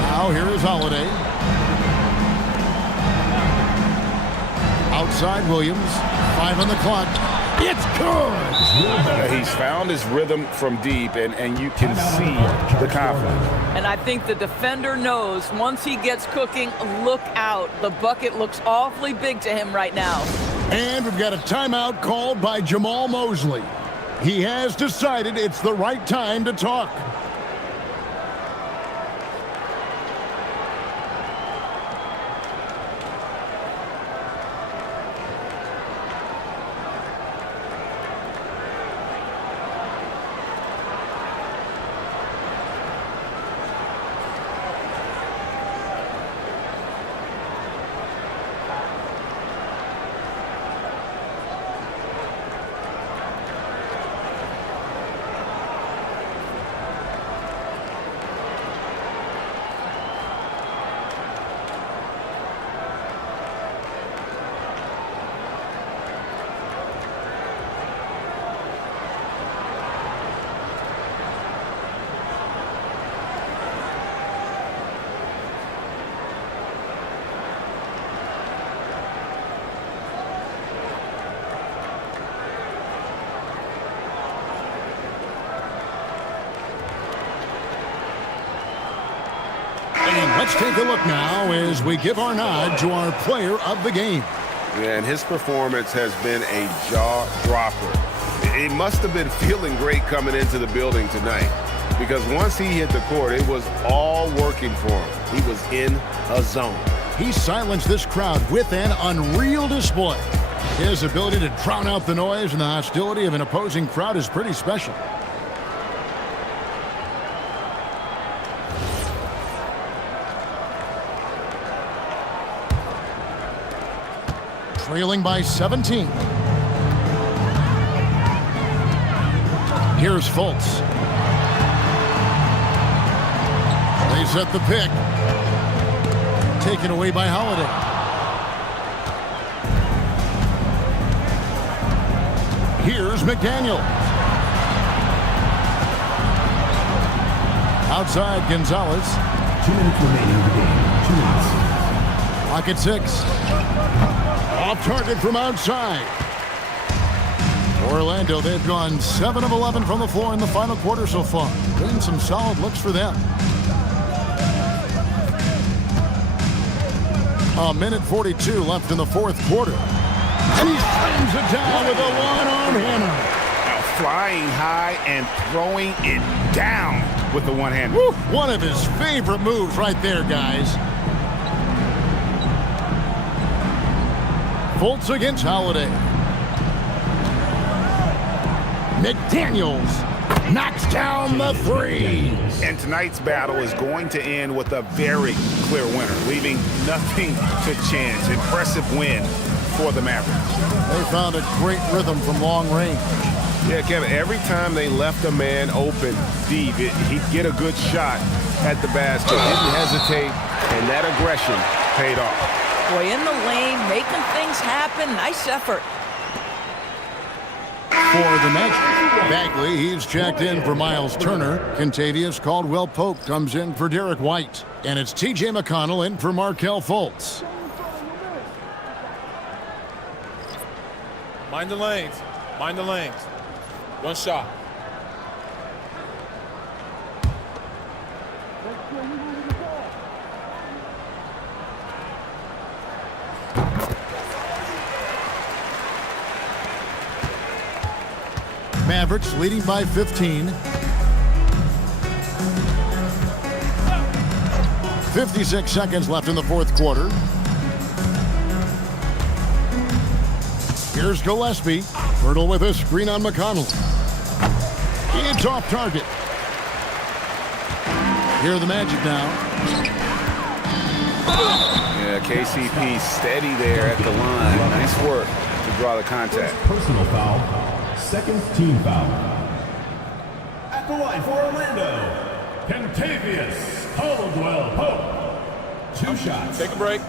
Now here is Holiday. Outside Williams. 5 on the clock. It's good. He's found his rhythm from deep, and you can see the confidence. And I think the defender knows once he gets cooking, look out. The bucket looks awfully big to him right now. And we've got a timeout called by Jamal Mosley. He has decided it's the right time to talk. And let's take a look now as we give our nod to our player of the game. Yeah, and his performance has been a jaw-dropper. He must have been feeling great coming into the building tonight, because once he hit the court, it was all working for him. He was in a zone. He silenced this crowd with an unreal display. His ability to drown out the noise and the hostility of an opposing crowd is pretty special. Trailing by 17. Here's Fultz. They set the pick. Taken away by Holiday. Here's McDaniel. Outside Gonzalez. 2 minutes remaining in the game. 2 minutes. Clock at 6. Off target from outside. Orlando, they've gone 7 of 11 from the floor in the final quarter so far. Been some solid looks for them. A minute 42 left in the fourth quarter. And he slams it down with a one-arm hammer. Flying high and throwing it down with the one-hand. One of his favorite moves right there, guys. Fultz against Holiday. McDaniels knocks down the three. And tonight's battle is going to end with a very clear winner, leaving nothing to chance. Impressive win for the Mavericks. They found a great rhythm from long range. Yeah, Kevin, every time they left a man open deep, he'd get a good shot at the basket. Didn't hesitate, and that aggression paid off. Boy, in the lane, making things happen. Nice effort. For the Magic, Bagley, he's checked in for Miles Turner. Contavious Caldwell-Pope comes in for Derek White. And it's T.J. McConnell in for Markelle Fultz. Mind the lanes. Mind the lanes. One shot. Mavericks leading by 15. 56 seconds left in the fourth quarter. Here's Gillespie. Hurdle with a screen on McConnell. It's off target. Here are the Magic now. Yeah, KCP steady there at the line. Nice work to draw the contact. Personal foul. Second team foul. At the line for Orlando, Contavious Caldwell-Pope. 2 shots. Take a break.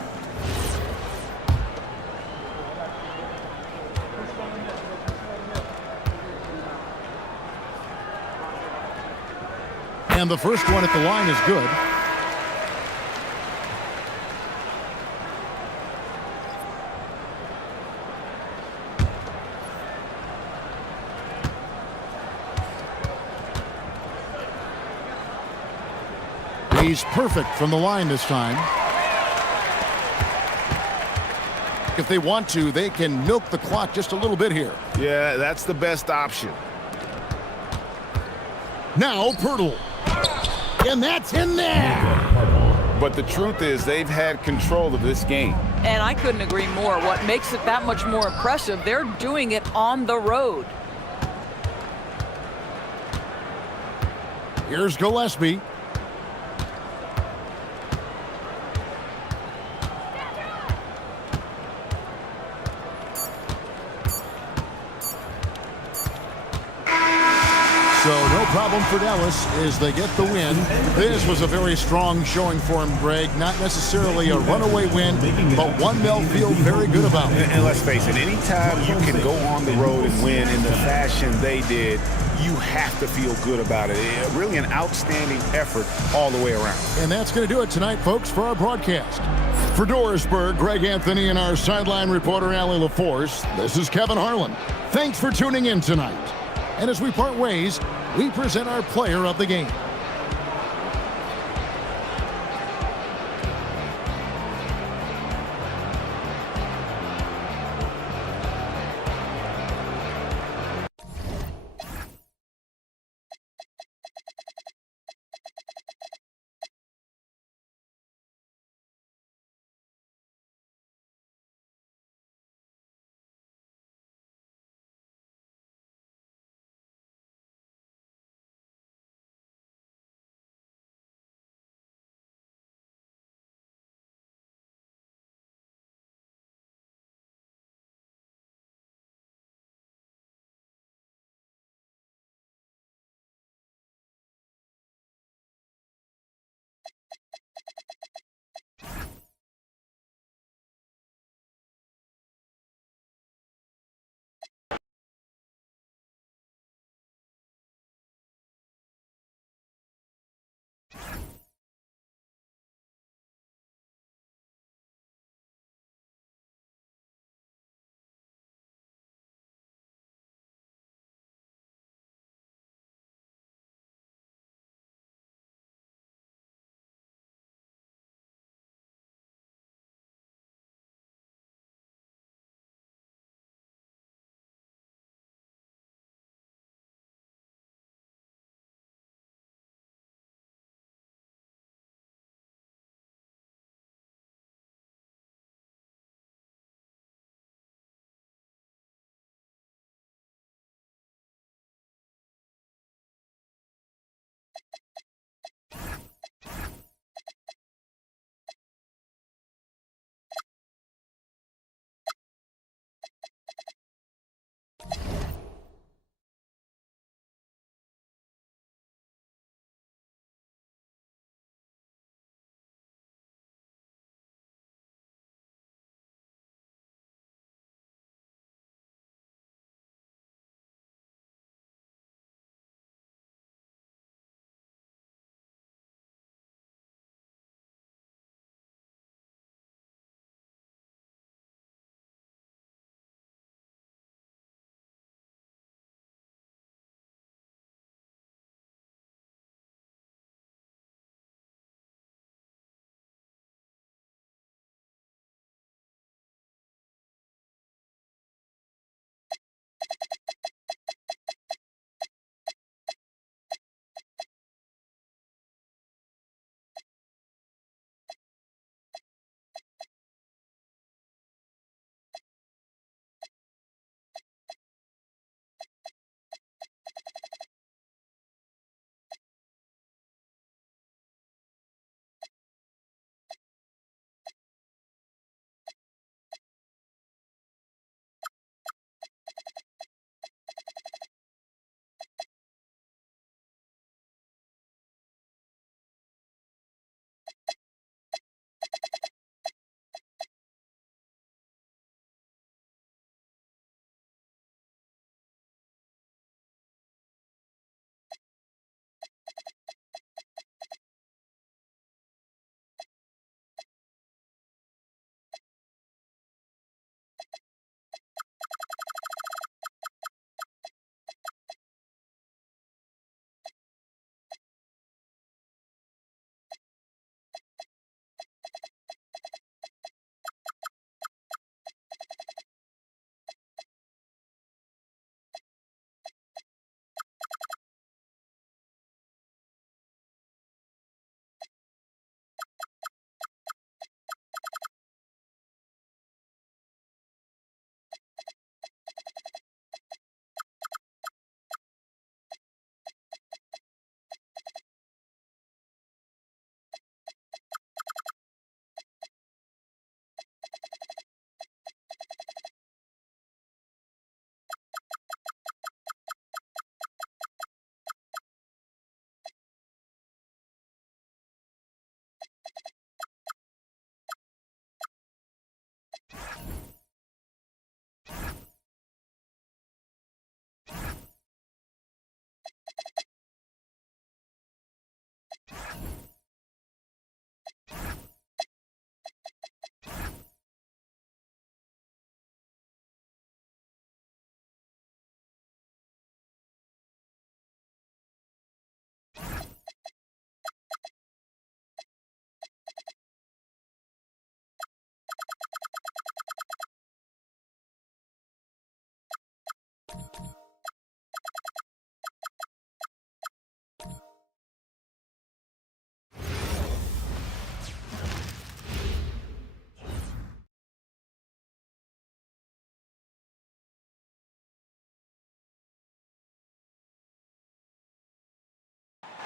And the first one at the line is good. He's perfect from the line this time. If they want to, they can milk the clock just a little bit here. Yeah, that's the best option. Now Pirtle. And that's in there. But the truth is they've had control of this game. And I couldn't agree more. What makes it that much more impressive, they're doing it on the road. Here's Gillespie. So no problem for Dallas as they get the win. This was a very strong showing for him, Greg. Not necessarily a runaway win, but one they'll feel very good about. And let's face it, anytime you can go on the road and win in the fashion they did, you have to feel good about it. Really an outstanding effort all the way around. And that's going to do it tonight, folks, for our broadcast. For Dorisburg, Greg Anthony and our sideline reporter, Allie LaForce, this is Kevin Harlan. Thanks for tuning in tonight. And as we part ways, we present our player of the game.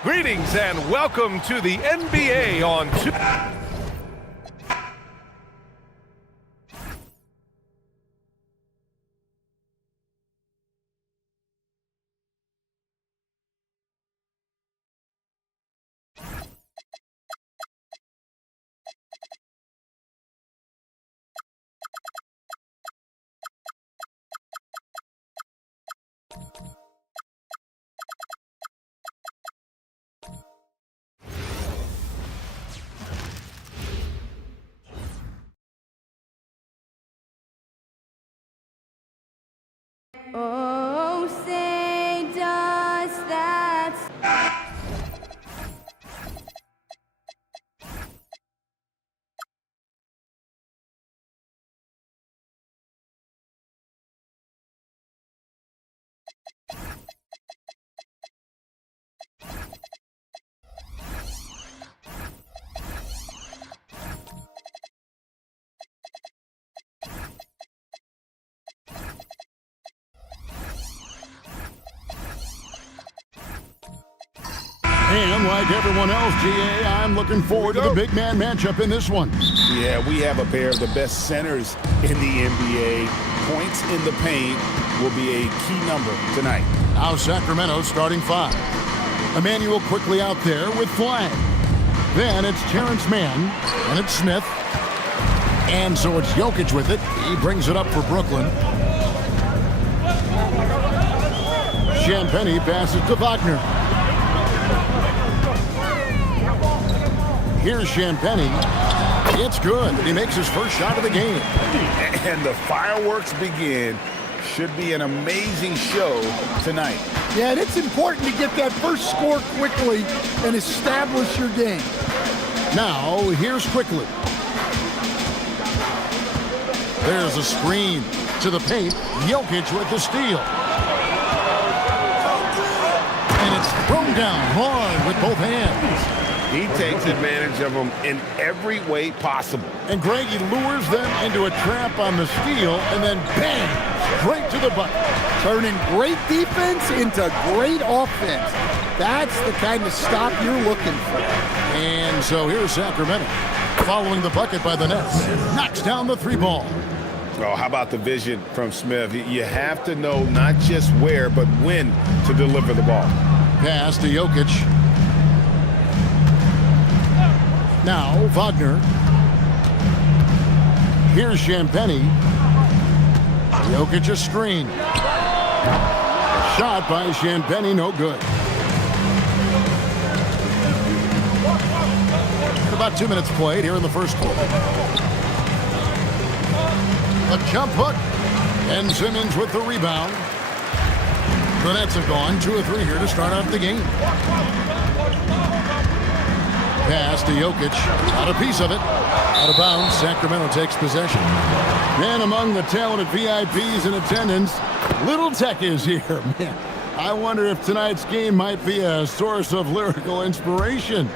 Greetings and welcome to the NBA on Oh, say does that... And like everyone else, GA, I'm looking forward to the big man matchup in this one. Yeah, we have a pair of the best centers in the NBA. Points in the paint will be a key number tonight. Now Sacramento starting 5. Emmanuel quickly out there with Flag. Then it's Terrence Mann, and it's Smith. And so it's Jokic with it. He brings it up for Brooklyn. Champagnie passes to Wagner. Here's Champagnie. It's good. He makes his first shot of the game. And the fireworks begin. Should be an amazing show tonight. Yeah, and it's important to get that first score quickly and establish your game. Now, here's quickly. There's a screen to the paint. Jokic with the steal. And it's thrown down hard with both hands. He takes advantage of them in every way possible. And Greg, he lures them into a trap on the steal, and then bang, straight to the bucket. Turning great defense into great offense. That's the kind of stop you're looking for. And so here's Sacramento, following the bucket by the Nets. Knocks down the 3 ball. Oh, how about the vision from Smith? You have to know not just where, but when to deliver the ball. Pass to Jokic. Now, Wagner. Here's Champagnie. Jokic a screen. Shot by Champagnie, no good. About 2 minutes played here in the first quarter. A jump hook. And Simmons with the rebound. The Nets have gone 2 or 3 here to start off the game. Pass to Jokic. Not a piece of it. Out of bounds. Sacramento takes possession. And among the talented VIPs in attendance, Little Tech is here. Man, I wonder if tonight's game might be a source of lyrical inspiration.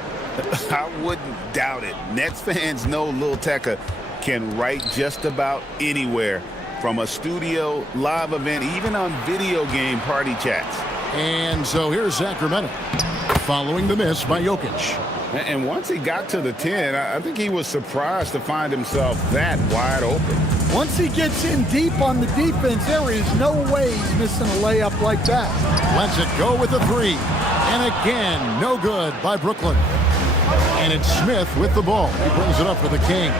I wouldn't doubt it. Nets fans know Lil Tecca can write just about anywhere, from a studio, live event, even on video game party chats. And so here's Sacramento, following the miss by Jokic. And once he got to the 10, I think he was surprised to find himself that wide open. Once he gets in deep on the defense, there is no way he's missing a layup like that. Lets it go with the 3. And again, no good by Brooklyn. And it's Smith with the ball. He brings it up for the Kings.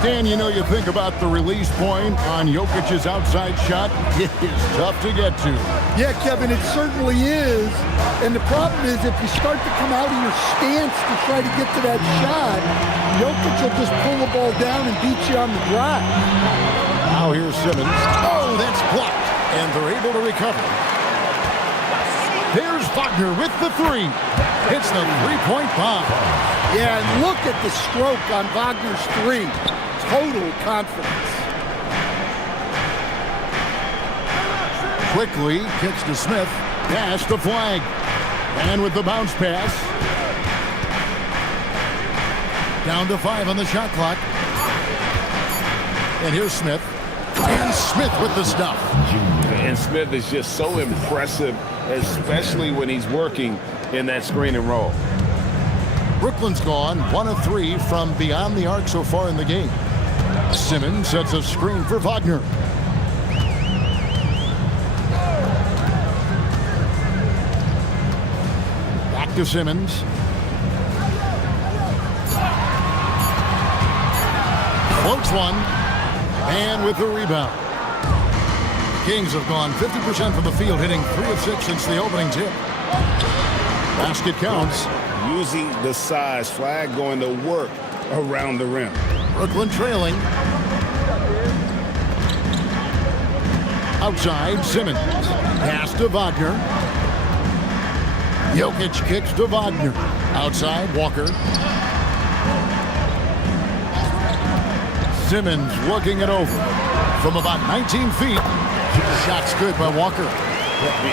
Stan, you know, you think about the release point on Jokic's outside shot. It is tough to get to. Yeah, Kevin, it certainly is. And the problem is if you start to come out of your stance to try to get to that shot, Jokic will just pull the ball down and beat you on the drive. Now here's Simmons. Oh, that's blocked. And they're able to recover. There's Wagner with the 3. Hits the 3-point bomb. Yeah, and look at the stroke on Wagner's 3. Total confidence. Quickly kicks to Smith. Pass to Flag. And with the bounce pass. Down to 5 on the shot clock. And here's Smith. And Smith with the stuff. And Smith is just so impressive, especially when he's working in that screen and roll. Brooklyn's gone 1 of 3 from beyond the arc so far in the game. Simmons sets a screen for Wagner. Back to Simmons. Floats one. And with the rebound. Kings have gone 50% from the field, hitting 3 of 6 since the opening tip. Basket counts. Using the size, flag going to work around the rim. Brooklyn trailing. Outside, Simmons. Pass to Wagner. Jokic kicks to Wagner. Outside, Walker. Simmons working it over. From about 19 feet. Shot's good by Walker.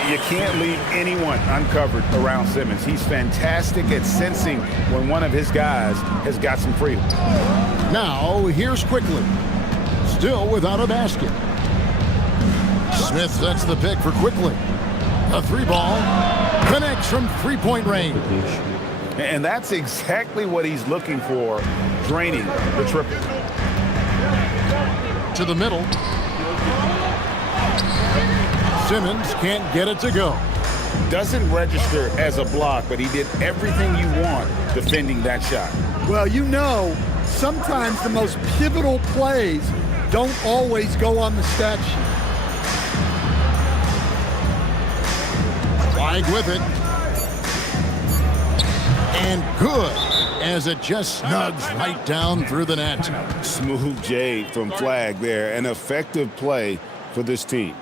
You can't leave anyone uncovered around Simmons. He's fantastic at sensing when one of his guys has got some freedom. Now, here's Quickly. Still without a basket. Smith sets the pick for Quickly. A 3-ball. Connects from three-point range. And that's exactly what he's looking for, draining the triple. To the middle. Simmons can't get it to go. Doesn't register as a block, but he did everything you want defending that shot. Well, you know, sometimes the most pivotal plays don't always go on the stat sheet. Flag with it. And good, as it just snugs right down through the net. Smooth J from Flag there. An effective play for this team.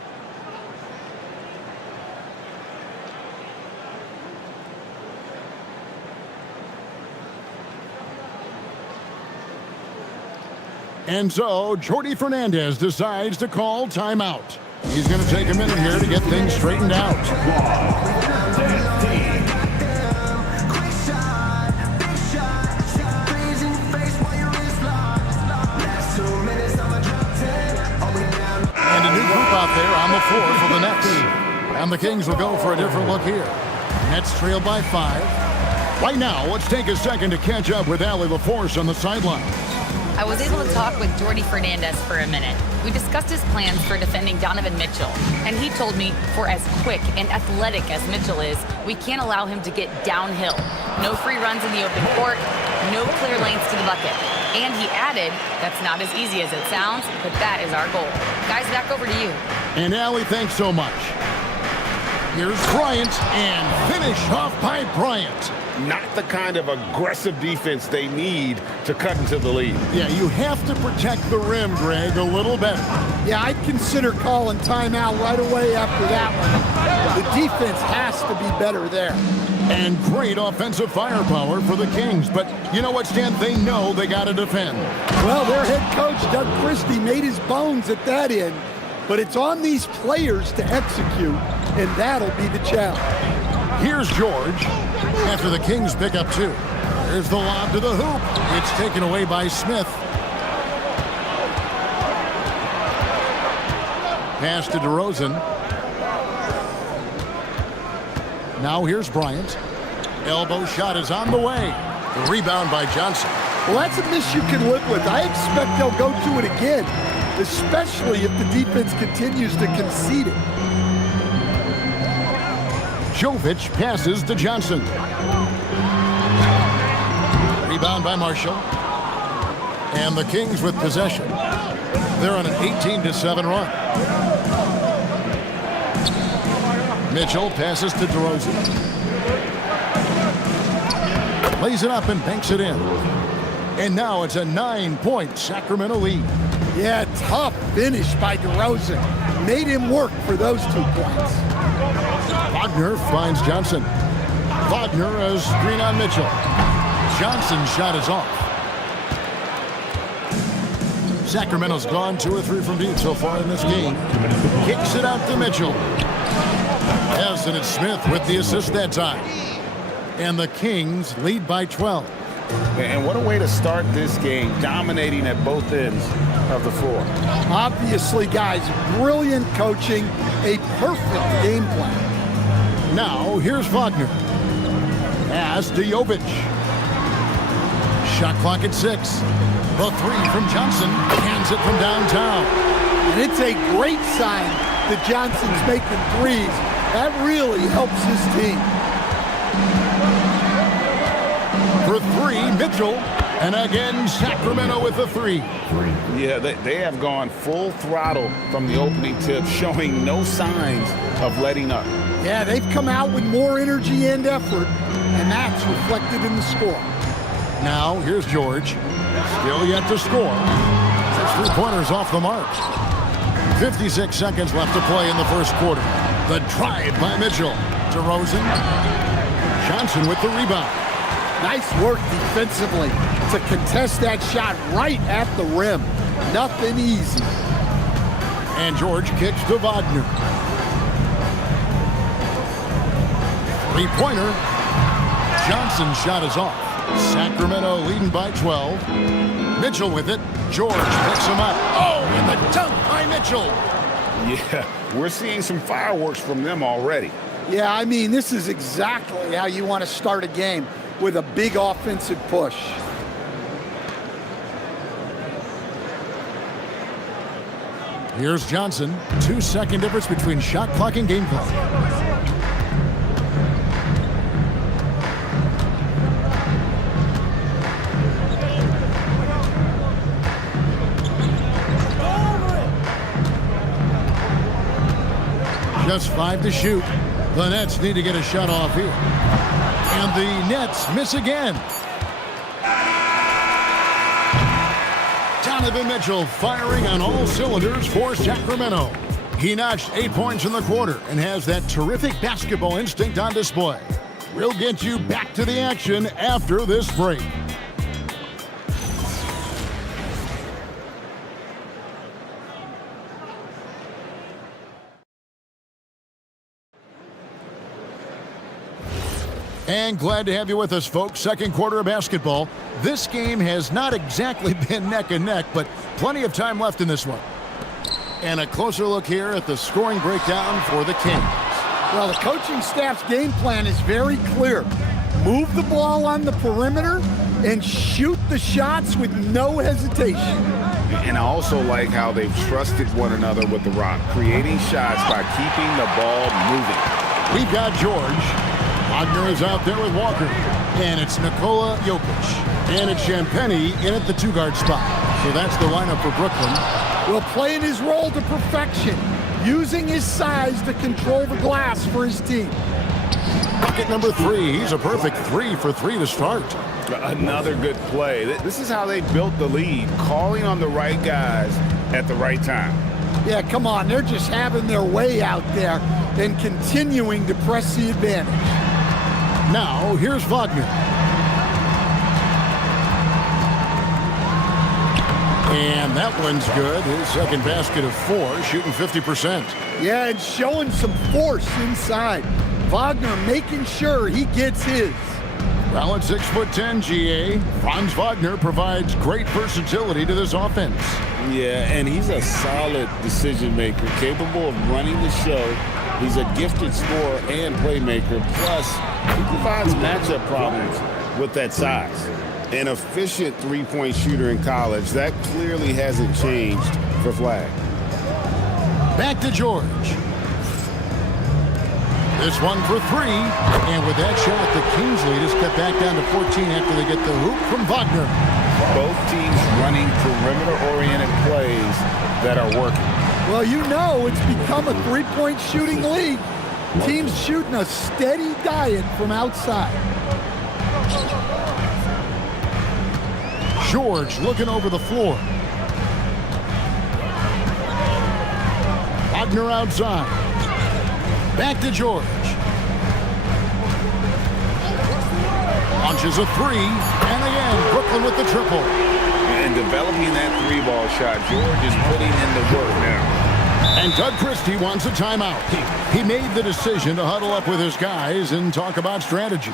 And so, Jordi Fernandez decides to call timeout. He's going to take a minute here to get things straightened out. And a new group out there on the floor for the Nets. And the Kings will go for a different look here. Nets trail by 5. Right now, let's take a second to catch up with Allie LaForce on the sideline. I was able to talk with Jordi Fernandez for a minute. We discussed his plans for defending Donovan Mitchell, and he told me for as quick and athletic as Mitchell is, we can't allow him to get downhill. No free runs in the open court, no clear lanes to the bucket. And he added, that's not as easy as it sounds, but that is our goal. Guys, back over to you. And Allie, thanks so much. Here's Bryant, and finish off by Bryant. Not the kind of aggressive defense they need to cut into the lead. Yeah, you have to protect the rim, Greg, a little better. Yeah, I'd consider calling timeout right away after that one. The defense has to be better there. And great offensive firepower for the Kings. But you know what, Stan? They know they got to defend. Well, their head coach, Doug Christie, made his bones at that end. But it's on these players to execute, and that'll be the challenge. Here's George after the Kings pick up 2. There's the lob to the hoop. It's taken away by Smith. Pass to DeRozan. Now here's Bryant. Elbow shot is on the way. The rebound by Johnson. Well, that's a miss you can live with. I expect they'll go to it again, especially if the defense continues to concede it. Jovic passes to Johnson. Rebound by Marshall. And the Kings with possession. They're on an 18-7 run. Mitchell passes to DeRozan. Lays it up and banks it in. And now it's a 9-point Sacramento lead. Yeah, tough finish by DeRozan. Made him work for those 2 points. Wagner finds Johnson. Wagner a screen on Mitchell. Johnson's shot is off. Sacramento's gone 2 or 3 from deep so far in this game. Kicks it out to Mitchell. Yes, and it's Smith with the assist that time. And the Kings lead by 12. And what a way to start this game, dominating at both ends of the floor. Obviously, guys, brilliant coaching, a perfect game plan. Now, here's Wagner. Pass to Jovic. Shot clock at 6. The three from Johnson. Hands it from downtown. And it's a great sign that Johnson's making threes. That really helps his team. For 3, Mitchell. And again, Sacramento with the 3. Yeah, they have gone full throttle from the opening tip, showing no signs of letting up. Yeah, they've come out with more energy and effort, and that's reflected in the score. Now, here's George. Still yet to score. 6 3-pointers off the mark. 56 seconds left to play in the first quarter. The drive by Mitchell. DeRozan. Johnson with the rebound. Nice work defensively to contest that shot right at the rim. Nothing easy. And George kicks to Wagner. 3-pointer. Johnson's shot is off. Sacramento leading by 12. Mitchell with it. George picks him up. Oh, and the dunk by Mitchell. Yeah, we're seeing some fireworks from them already. Yeah, I mean, this is exactly how you want to start a game, with a big offensive push. Here's Johnson. 2-second difference between shot clock and game clock. Just 5 to shoot. The Nets need to get a shot off here. And the Nets miss again. Donovan Mitchell firing on all cylinders for Sacramento. He notched 8 points in the quarter and has that terrific basketball instinct on display. We'll get you back to the action after this break. And glad to have you with us, folks. Second quarter of basketball. This game has not exactly been neck and neck, but plenty of time left in this one. And a closer look here at the scoring breakdown for the Kings. Well, the coaching staff's game plan is very clear. Move the ball on the perimeter and shoot the shots with no hesitation. And I also like how they've trusted one another with the rock, creating shots by keeping the ball moving. We've got George. Wagner is out there with Walker. And it's Nikola Jokic. And it's Champagnie in at the 2-guard spot. So that's the lineup for Brooklyn. Will playing his role to perfection, using his size to control the glass for his team. Bucket number 3. He's a perfect 3 for 3 to start. Another good play. This is how they built the lead, calling on the right guys at the right time. Yeah, come on. They're just having their way out there and continuing to press the advantage. Now, here's Wagner. And that one's good. His second basket of 4, shooting 50%. Yeah, and showing some force inside. Wagner making sure he gets his. Well, at 6'10", GA, Franz Wagner provides great versatility to this offense. Yeah, and he's a solid decision maker, capable of running the show. He's a gifted scorer and playmaker. Plus, he provides matchup problems with that size. An efficient three-point shooter in college. That clearly hasn't changed for Flag. Back to George. This one for 3. And with that shot, the Kings lead is cut back down to 14 after they get the hoop from Wagner. Both teams running perimeter-oriented plays that are working. Well, you know it's become a three-point shooting league. Teams shooting a steady diet from outside. George looking over the floor. Wagner outside. Back to George. Launches a 3. And again, Brooklyn with the triple. And developing that 3-ball shot, George is putting in the work now. And Doug Christie wants a timeout. He made the decision to huddle up with his guys and talk about strategy.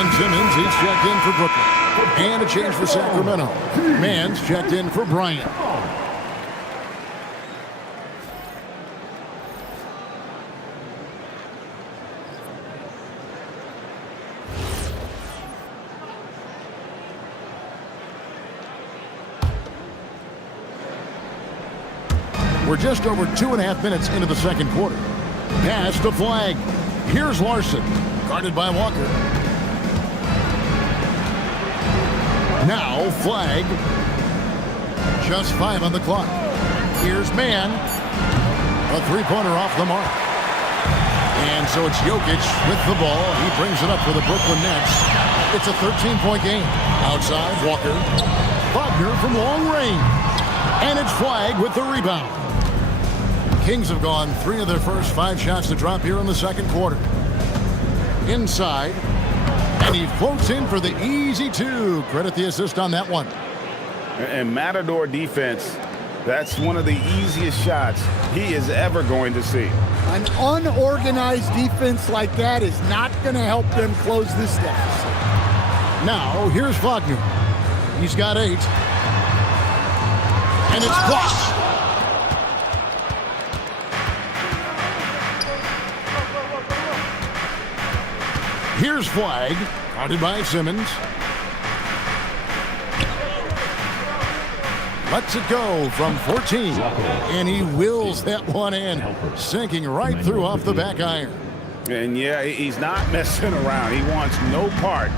Ben Simmons, he's checked in for Brooklyn. And a change for Sacramento. Mann's checked in for Bryant. We're just over 2.5 minutes into the second quarter. Pass to Flag. Here's Larson, guarded by Walker. Now Flag. Just 5 on the clock. Here's Mann. A three-pointer off the mark. And so it's Jokic with the ball. He brings it up for the Brooklyn Nets. It's a 13-point game. Outside, Walker. Wagner from long range. And it's Flag with the rebound. Kings have gone 3 of their first 5 shots to drop here in the second quarter. Inside, and he floats in for the easy 2. Credit the assist on that one. And Matador defense, that's one of the easiest shots he is ever going to see. An unorganized defense like that is not going to help them close this deficit. Now, here's Wagner. He's got 8. And it's blocked. Here's Flag, guarded by Simmons. Lets it go from 14. And he wills that one in, sinking right through off the back iron. And yeah, he's not messing around. He wants no part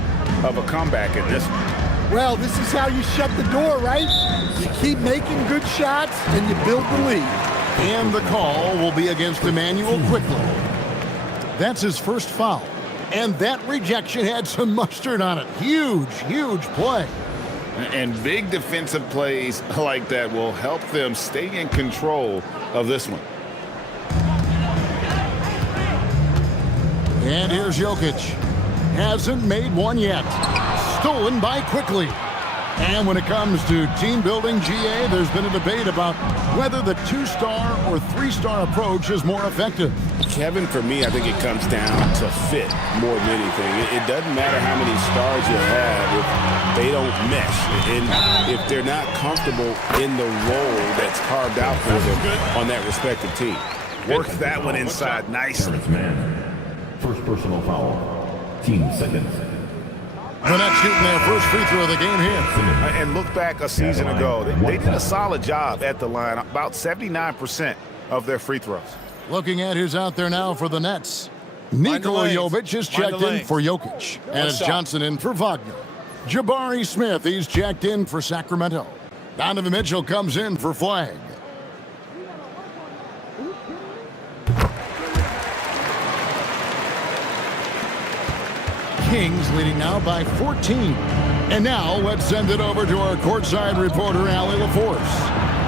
of a comeback in this one. Well, this is how you shut the door, right? You keep making good shots and you build the lead. And the call will be against Emmanuel Quickly. That's his first foul. And that rejection had some mustard on it. Huge, huge play. And big defensive plays like that will help them stay in control of this one. And here's Jokic. Hasn't made one yet. Stolen by Quickly. And when it comes to team building, GA, there's been a debate about whether the 2-star or 3-star approach is more effective. Kevin, for me, I think it comes down to fit more than anything. It doesn't matter how many stars you have if they don't mesh. And if they're not comfortable in the role that's carved out for them on that respective team. Works that one inside nicely. First personal foul. Team seconds. They're not shooting their first free throw of the game here. And look back a season ago. They did a solid job at the line, about 79% of their free throws. Looking at who's out there now for the Nets. Nikola Jovic is checked in for Jokic. And it's Johnson in for Wagner. Jabari Smith, he's checked in for Sacramento. Donovan Mitchell comes in for Flag. Kings leading now by 14. And now let's send it over to our courtside reporter, Allie LaForce.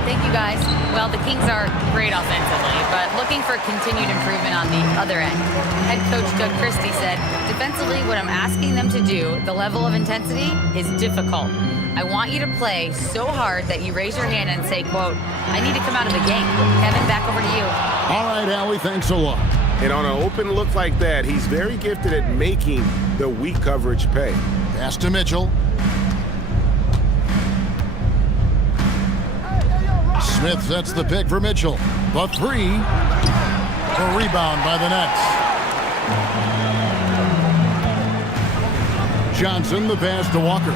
Thank you, guys. Well, the Kings are great offensively, but looking for continued improvement on the other end. Head coach Doug Christie said, defensively, what I'm asking them to do, the level of intensity, is difficult. I want you to play so hard that you raise your hand and say, quote, I need to come out of the game. Kevin, back over to you. All right, Allie, thanks a lot. And on an open look like that, he's very gifted at making the weak coverage pay. Pass to Mitchell. Smith sets the pick for Mitchell. The 3. A rebound by the Nets. Johnson, the pass to Walker.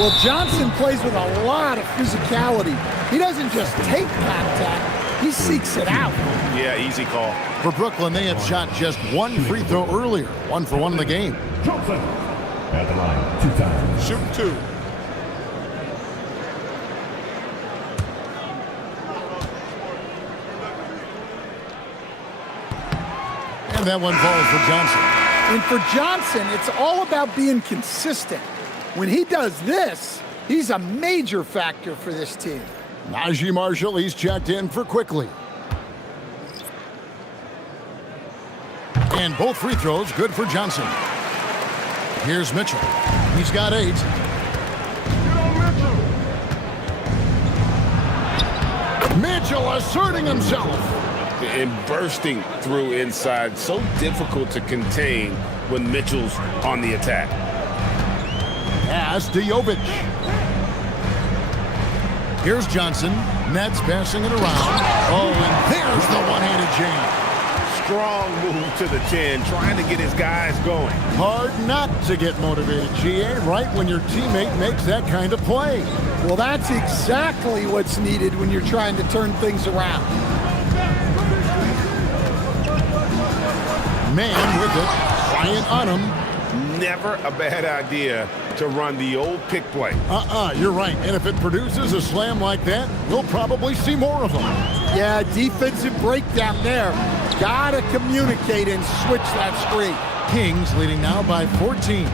Well, Johnson plays with a lot of physicality. He doesn't just take contact, he seeks it out. Yeah, easy call. For Brooklyn, they had shot just 1 free throw earlier. 1 for 1 in the game. Johnson at the line 2 times. Shoot 2. And that one falls for Johnson. And for Johnson, it's all about being consistent. When he does this, he's a major factor for this team. Najee Marshall, he's checked in for Quickly. And both free throws good for Johnson. Here's Mitchell. He's got 8. Mitchell asserting himself. and bursting through inside. So difficult to contain when Mitchell's on the attack. Pass to Jovic. Here's Johnson. Nets passing it around. Oh, and there's the one-handed jam. Strong move to the chin, trying to get his guys going. Hard not to get motivated, GA, right when your teammate makes that kind of play. Well, that's exactly what's needed when you're trying to turn things around. Man with it. Bryant on him. Never a bad idea to run the old pick play. You're right. And if it produces a slam like that, we'll probably see more of them. Yeah, defensive breakdown there. Gotta communicate and switch that screen. Kings leading now by 14.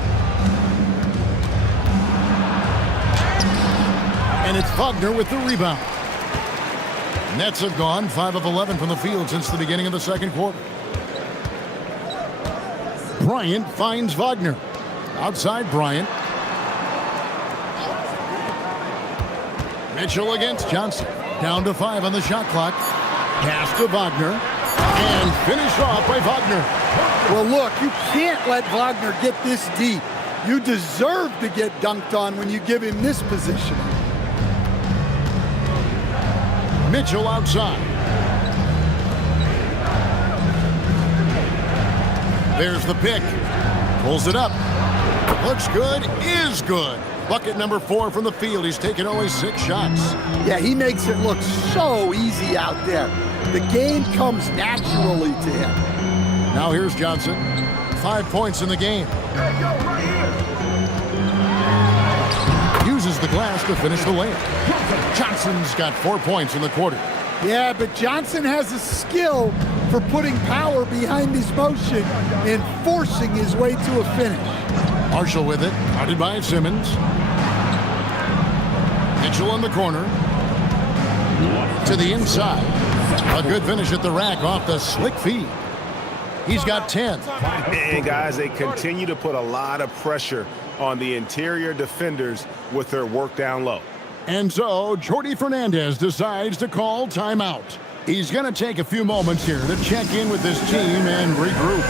And it's Wagner with the rebound. Nets have gone 5 of 11 from the field since the beginning of the second quarter. Bryant finds Wagner. Outside Bryant. Mitchell against Johnson. Down to 5 on the shot clock. Pass to Wagner. And finished off by Wagner. Well, look, you can't let Wagner get this deep. You deserve to get dunked on when you give him this position. Mitchell outside. There's the pick. Pulls it up. Looks good. Is good. Bucket number 4 from the field. He's taken only 6 shots. Yeah, he makes it look so easy out there. The game comes naturally to him. Now here's Johnson. 5 points in the game. Uses the glass to finish the layup. Johnson's got 4 points in the quarter. Yeah, but Johnson has a skill for putting power behind his motion and forcing his way to a finish. Marshall with it. Guarded by Simmons. Mitchell in the corner. To the inside. A good finish at the rack off the slick feed. He's got 10. And guys, they continue to put a lot of pressure on the interior defenders with their work down low. And so Jordi Fernandez decides to call timeout. He's going to take a few moments here to check in with his team and regroup.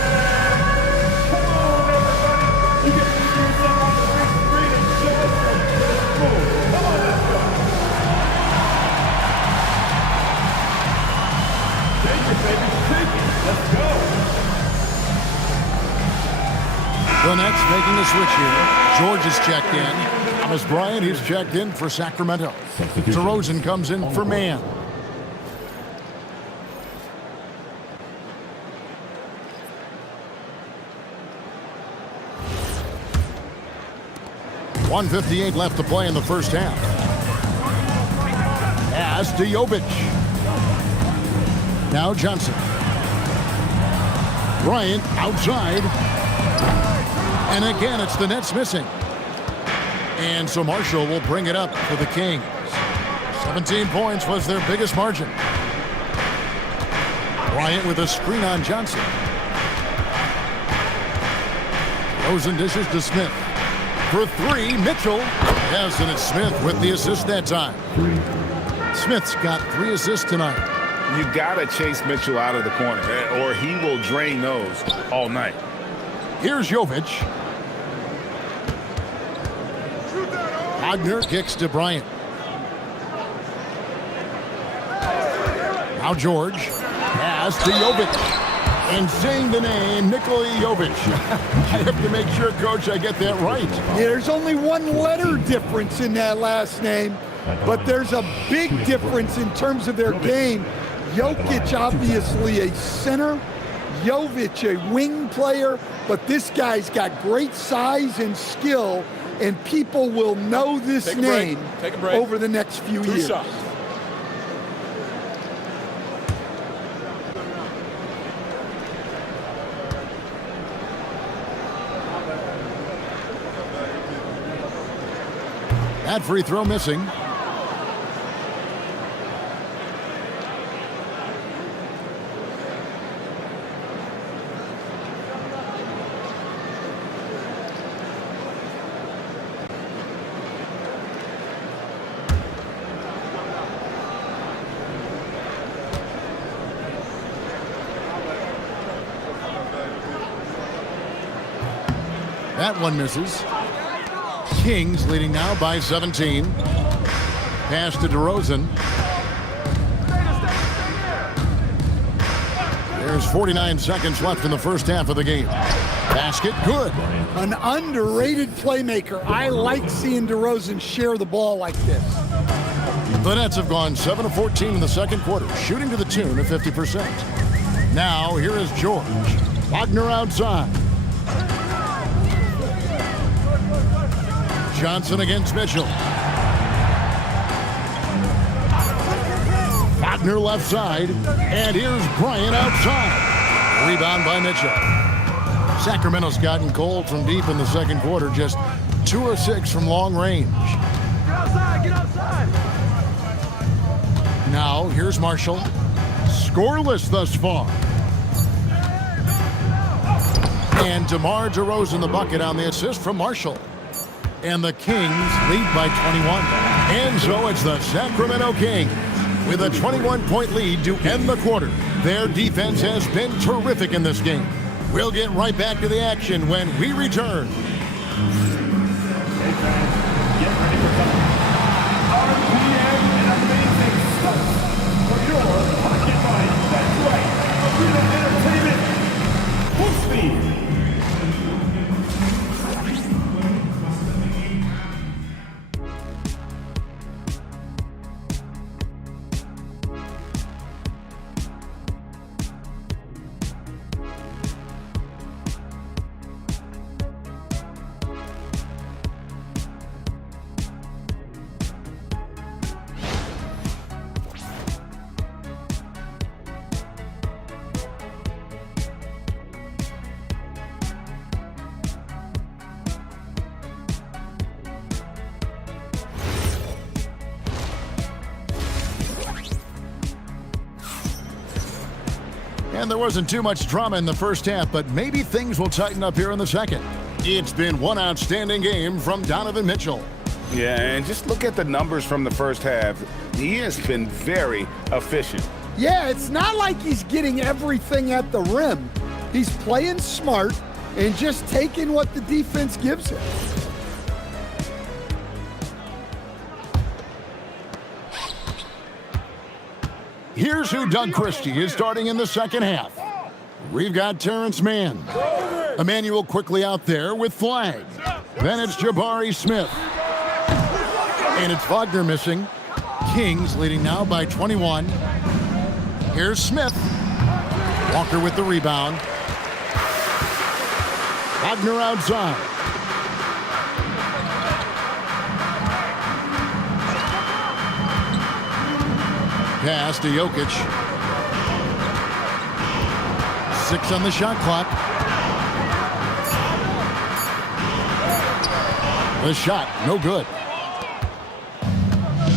The Nets making the switch here. George is checked in. Thomas Bryant, he's checked in for Sacramento. DeRozan comes in for Man. .158 left to play in the first half. Pass to Jovic. Now Johnson. Bryant outside. And again, it's the Nets missing. And so Marshall will bring it up for the Kings. 17 points was their biggest margin. Bryant with a screen on Johnson. Rosen dishes to Smith. For 3, Mitchell. Yes, and it's Smith with the assist that time. Smith's got 3 assists tonight. You got to chase Mitchell out of the corner, or he will drain those all night. Here's Jovic. Wagner kicks to Bryant. Now George. Pass to Jovic. And saying the name, Nikola Jovic. I have to make sure, Coach, I get that right. Yeah, there's only 1 letter difference in that last name, but there's a big difference in terms of their game. Jokic, obviously a center. Jovic, a wing player, but this guy's got great size and skill, and people will know this name over the next few years. Shots. That free throw missing. That one misses. Kings leading now by 17. Pass to DeRozan. There's 49 seconds left in the first half of the game. Basket, good. An underrated playmaker. I like seeing DeRozan share the ball like this. The Nets have gone 7 of 14 in the second quarter, shooting to the tune of 50%. Now, here is George. Wagner outside. Johnson against Mitchell. Wagner left side. And here's Bryant outside. Rebound by Mitchell. Sacramento's gotten cold from deep in the second quarter, just 2 of 6 from long range. Get outside, get outside. Now, here's Marshall. Scoreless thus far. And DeMar DeRozan the bucket on the assist from Marshall. And the Kings lead by 21. And so it's the Sacramento Kings with a 21-point lead to end the quarter. Their defense has been terrific in this game. We'll get right back to the action when we return. Get ready for time. RPM and amazing stuff for your pocket money. That's right. Arena Entertainment. Full speed. And there wasn't too much drama in the first half, but maybe things will tighten up here in the second. It's been one outstanding game from Donovan Mitchell. Yeah, and just look at the numbers from the first half. He has been very efficient. Yeah, it's not like he's getting everything at the rim. He's playing smart and just taking what the defense gives him. Here's who Doug Christie is starting in the second half. We've got Terrence Mann. Emmanuel quickly out there with Flag. Then it's Jabari Smith. And it's Wagner missing. Kings leading now by 21. Here's Smith. Walker with the rebound. Wagner outside. Pass to Jokic. 6 on the shot clock. The shot, no good.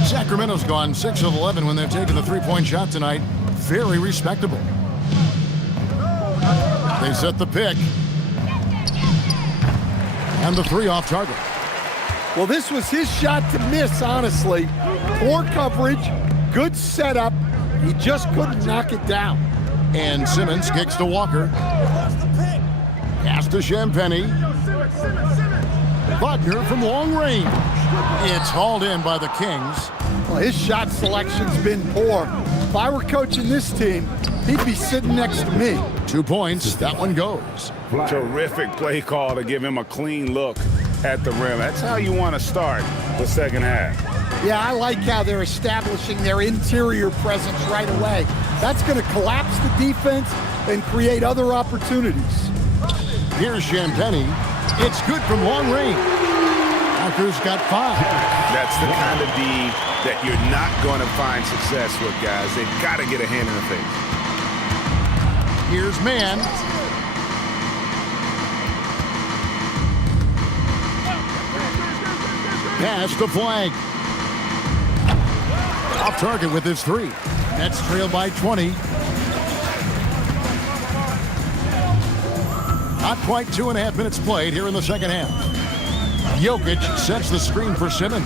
Sacramento's gone 6 of 11 when they've taken the three-point shot tonight. Very respectable. They set the pick. And the 3 off target. Well, this was his shot to miss, honestly. Poor coverage, good setup. He just couldn't knock it down. And Simmons kicks to Walker. Pass to Champagnie. Wagner from long range. It's hauled in by the Kings. Well, his shot selection's been poor. If I were coaching this team, he'd be sitting next to me. 2 points. That one goes. Terrific play call to give him a clean look at the rim. That's how you want to start the second half. Yeah, I like how they're establishing their interior presence right away. That's going to collapse the defense and create other opportunities. Here's Champagnie. It's good from long range. Walker's got 5. That's the kind of D that you're not going to find success with, guys. They've got to get a hand in the face. Here's Mann. Pass to Flag. Off target with his 3. Nets trail by 20. Not quite 2.5 minutes played here in the second half. Jokic sets the screen for Simmons.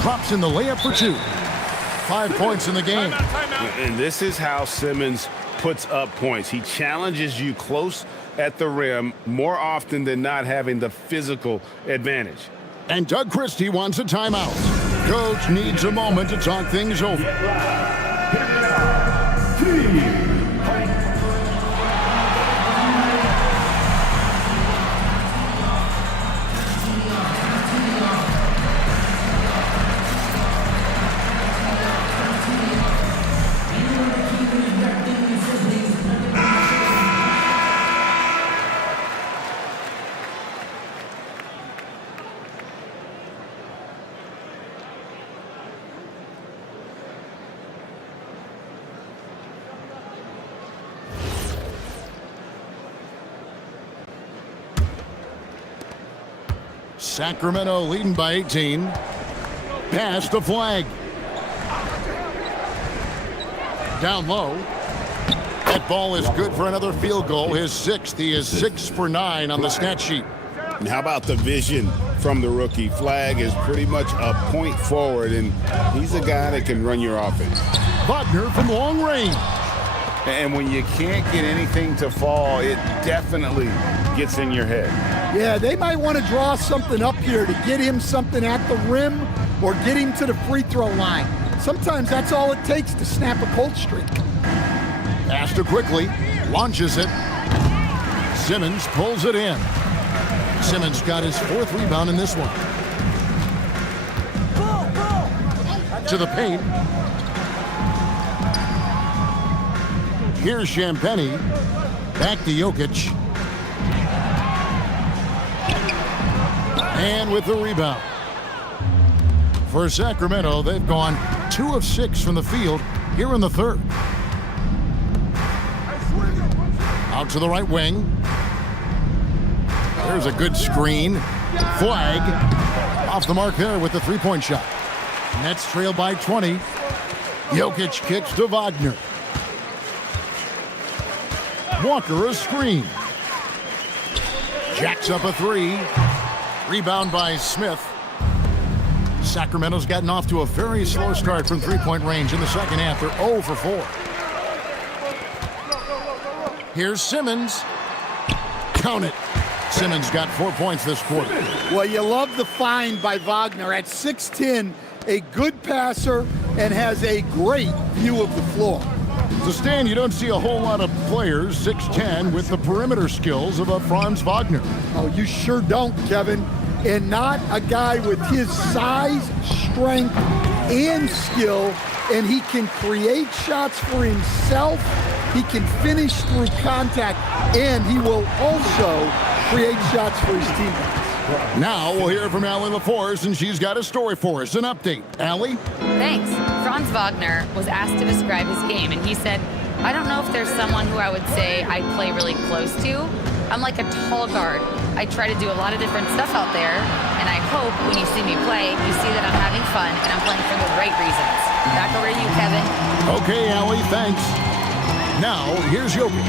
Drops in the layup for 2. 5 points in the game. And this is how Simmons puts up points. He challenges you close at the rim more often than not, having the physical advantage. And Doug Christie wants a timeout. Coach needs a moment to talk things over. Sacramento leading by 18. Pass the flag. Down low. That ball is good for another field goal. His 6th. He is 6 for 9 on the stat sheet. And how about the vision from the rookie? Flag is pretty much a point forward, and he's a guy that can run your offense. Wagner from long range. And when you can't get anything to fall, it definitely gets in your head. Yeah, they might want to draw something up here to get him something at the rim or get him to the free throw line. Sometimes that's all it takes to snap a cold streak. Pass to quickly. Launches it. Simmons pulls it in. Simmons got his 4th rebound in this one. To the paint. Here's Champagny. Back to Jokic. And with the rebound. For Sacramento, they've gone 2 of 6 from the field here in the 3rd. Out to the right wing. There's a good screen. Flag. Off the mark there with the 3-point shot. Nets trail by 20. Jokic kicks to Wagner. Walker a screen. Jacks up a 3. Rebound by Smith. Sacramento's gotten off to a very slow start from 3-point range in the second half. They're 0 for 4. Here's Simmons. Count it. Simmons got 4 points this quarter. Well, you love the find by Wagner at 6'10", a good passer and has a great view of the floor. To Stan, you don't see a whole lot of players 6'10" with the perimeter skills of a Franz Wagner. Oh, you sure don't, Kevin. And not a guy with his size, strength, and skill. And he can create shots for himself. He can finish through contact. And he will also create shots for his teammates. Now we'll hear from Allie LaForce, and she's got a story for us. An update. Allie? Thanks. Franz Wagner was asked to describe his game, and he said, I don't know if there's someone who I would say I play really close to. I'm like a tall guard. I try to do a lot of different stuff out there, and I hope when you see me play, you see that I'm having fun and I'm playing for the right reasons. Back over to you, Kevin. Okay, Allie, thanks. Now, here's Jokic.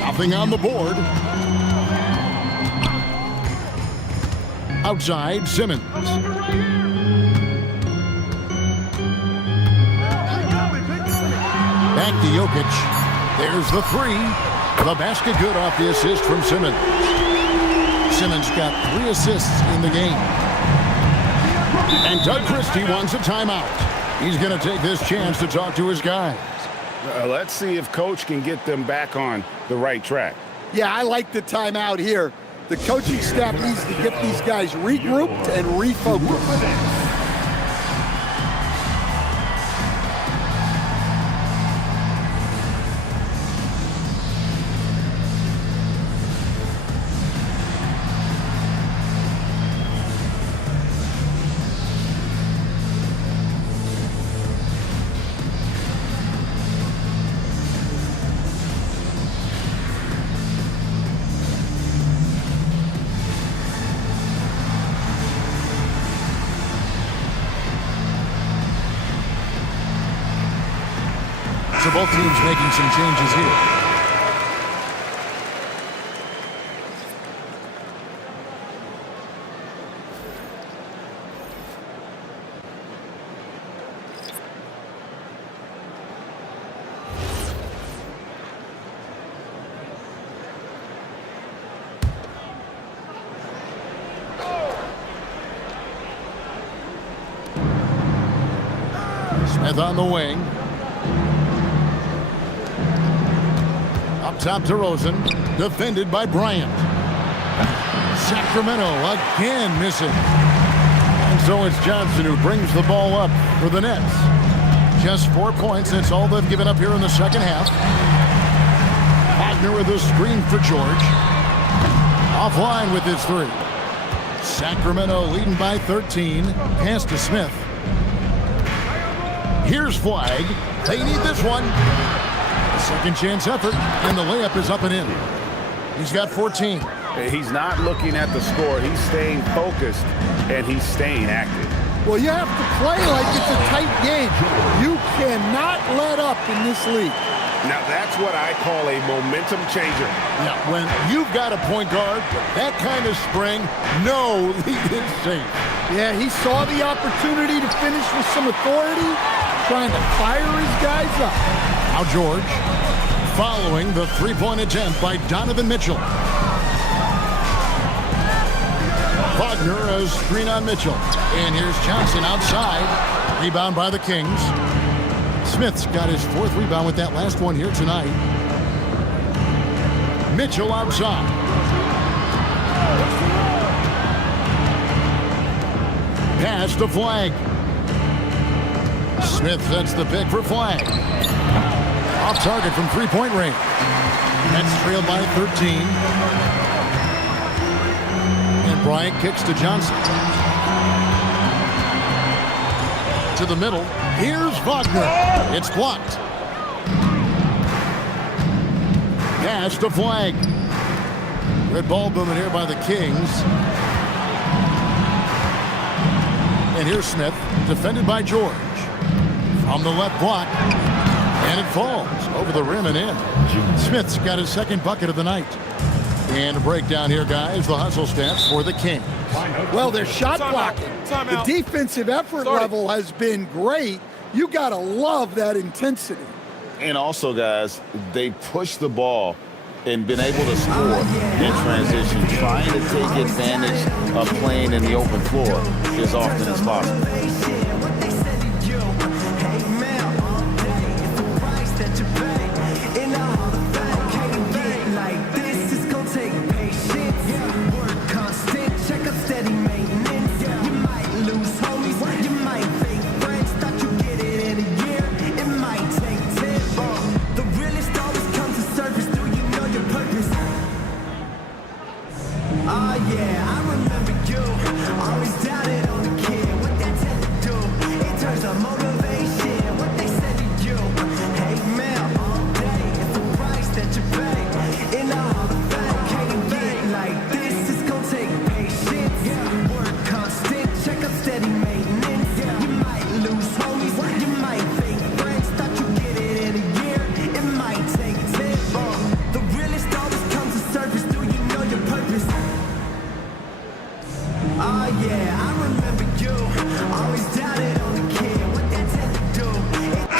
Nothing on the board. Outside, Simmons. Back to Jokic. There's the 3. The basket good off the assist from Simmons. Simmons got 3 assists in the game. And Doug Christie wants a timeout. He's going to take this chance to talk to his guys. Let's see if Coach can get them back on the right track. Yeah, I like the timeout here. The coaching staff needs to get these guys regrouped and refocused. So both teams making some changes here. Smith on the wing. Up top to Rosen. Defended by Bryant. Sacramento again missing. And so it's Johnson who brings the ball up for the Nets. Just 4 points. That's all they've given up here in the second half. Wagner with a screen for George. Offline with his three. Sacramento leading by 13. Pass to Smith. Here's Flag. They need this one. A second chance effort, and the layup is up and in. He's got 14. He's not looking at the score. He's staying focused, and he's staying active. Well, you have to play like it's a tight game. You cannot let up in this league. Now, that's what I call a momentum changer. Yeah, when you've got a point guard, that kind of spring, no lead is safe. Yeah, he saw the opportunity to finish with some authority, trying to fire his guys up. Now George, following the three-point attempt by Donovan Mitchell. Wagner, a screen on Mitchell. And here's Johnson outside. Rebound by the Kings. Smith's got his fourth rebound with that last one here tonight. Mitchell outside. Pass to Flag. Smith sets the pick for Flag. Off target from three-point range. Nets trailed by 13. And Bryant kicks to Johnson. To the middle. Here's Wagner. It's blocked. Pass to Flag. Red ball movement here by the Kings. And here's Smith, defended by George. From the left block. And it falls over the rim and in. Smith's got his second bucket of the night. And a breakdown here, guys. The hustle stats for the Kings. Well, their shot blocking. The defensive effort level has been great. You got to love that intensity. And also, guys, they push the ball and been able to score in transition, trying to take advantage of playing in the open floor as often as possible.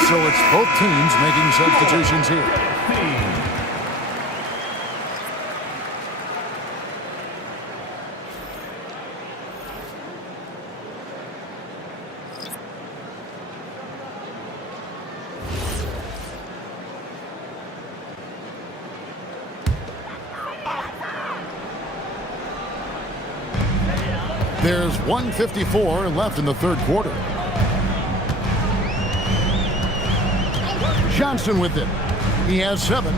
So it's both teams making substitutions here. There's 1:54 left in the third quarter. Johnson with it. He has 7.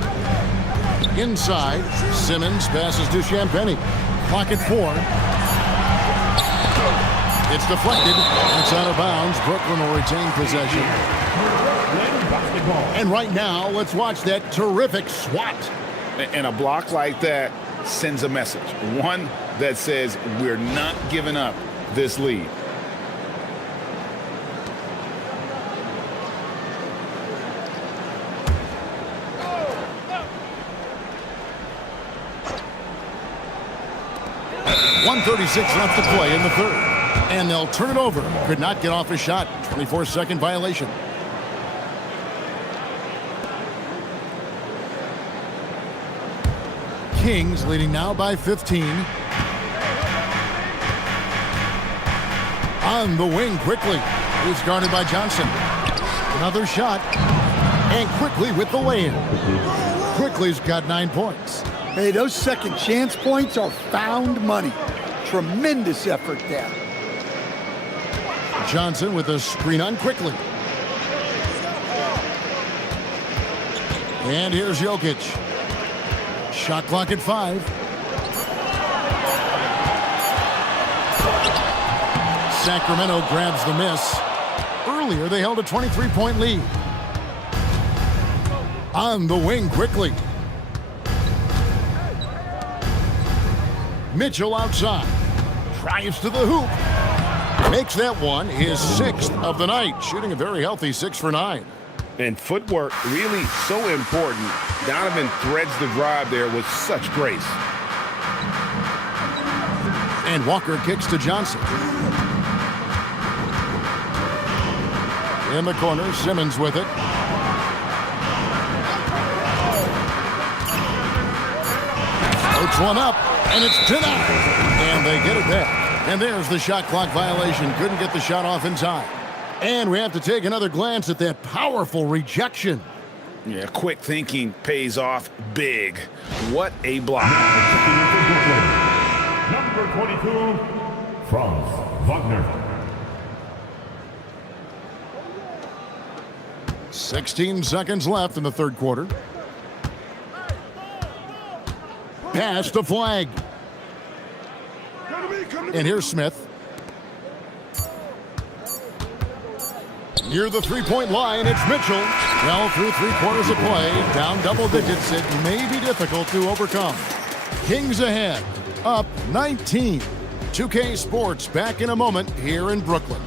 Inside, Simmons passes to Champagnie. Clock at 4. It's deflected. It's out of bounds. Brooklyn will retain possession. And right now, let's watch that terrific swat. And a block like that sends a message. One that says we're not giving up this lead. .136 left to play in the third. And they'll turn it over. Could not get off a shot. 24-second violation. Kings leading now by 15. On the wing quickly. He's guarded by Johnson. Another shot. And Quickly with the lay-in. Quickly's got 9 points. Hey, those second chance points are found money. Tremendous effort there. Johnson with a screen on Quickly. And here's Jokic. Shot clock at 5. Sacramento grabs the miss. Earlier, they held a 23-point lead. On the wing Quickly. Mitchell outside. Drives to the hoop. Makes that one his 6th of the night. Shooting a very healthy 6 for 9. And footwork really so important. Donovan threads the drive there with such grace. And Walker kicks to Johnson. In the corner, Simmons with it. Floats one up, and it's denied. And they get it back. And there's the shot clock violation. Couldn't get the shot off in time. And we have to take another glance at that powerful rejection. Yeah, quick thinking pays off big. What a block. Number 22, Franz Wagner. 16 seconds left in the third quarter. Pass to Flag. And here's Smith. Near the three-point line, it's Mitchell. Well, through 3 quarters of play, down double digits, it may be difficult to overcome. Kings ahead, up 19. 2K Sports back in a moment here in Brooklyn.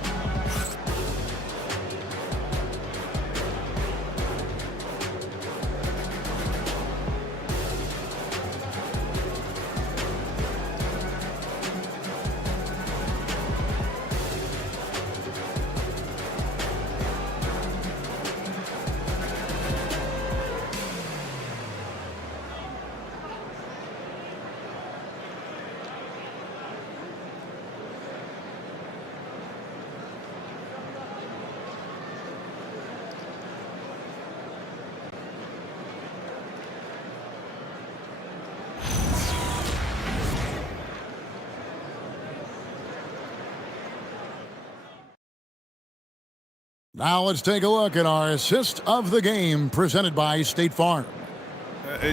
Now let's take a look at our assist of the game presented by State Farm.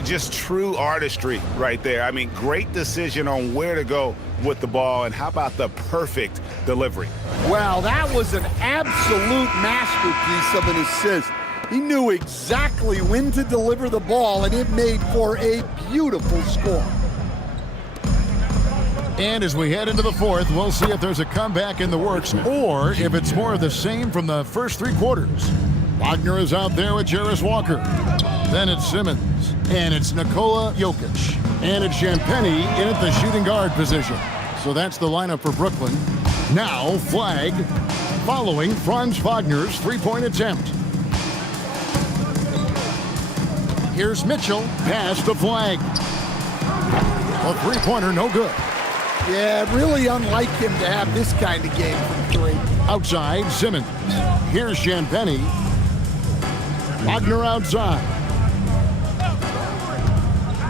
Just true artistry right there. I mean, great decision on where to go with the ball, and how about the perfect delivery? Well, that was an absolute masterpiece of an assist. He knew exactly when to deliver the ball, and it made for a beautiful score. And as we head into the fourth, we'll see if there's a comeback in the works or if it's more of the same from the first 3 quarters. Wagner is out there with Jarris Walker. Then it's Simmons. And it's Nikola Jokic. And it's Champagnie in at the shooting guard position. So that's the lineup for Brooklyn. Now Flag following Franz Wagner's 3-point attempt. Here's Mitchell. Pass to Flag. A 3-pointer, no good. Yeah, really unlike him to have this kind of game from 3. Outside, Simmons. Here's Champagnie. Wagner outside.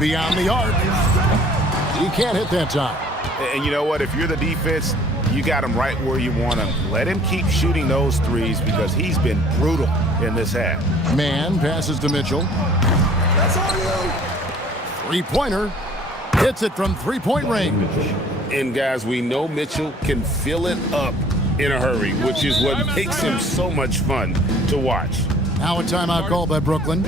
Beyond the arc. He can't hit that time. And you know what? If you're the defense, you got him right where you want him. Let him keep shooting those threes because he's been brutal in this half. Man passes to Mitchell. That's all you. 3-pointer. Hits it from 3-point range. And guys, we know Mitchell can fill it up in a hurry, which is what makes him so much fun to watch. Now a timeout called by Brooklyn.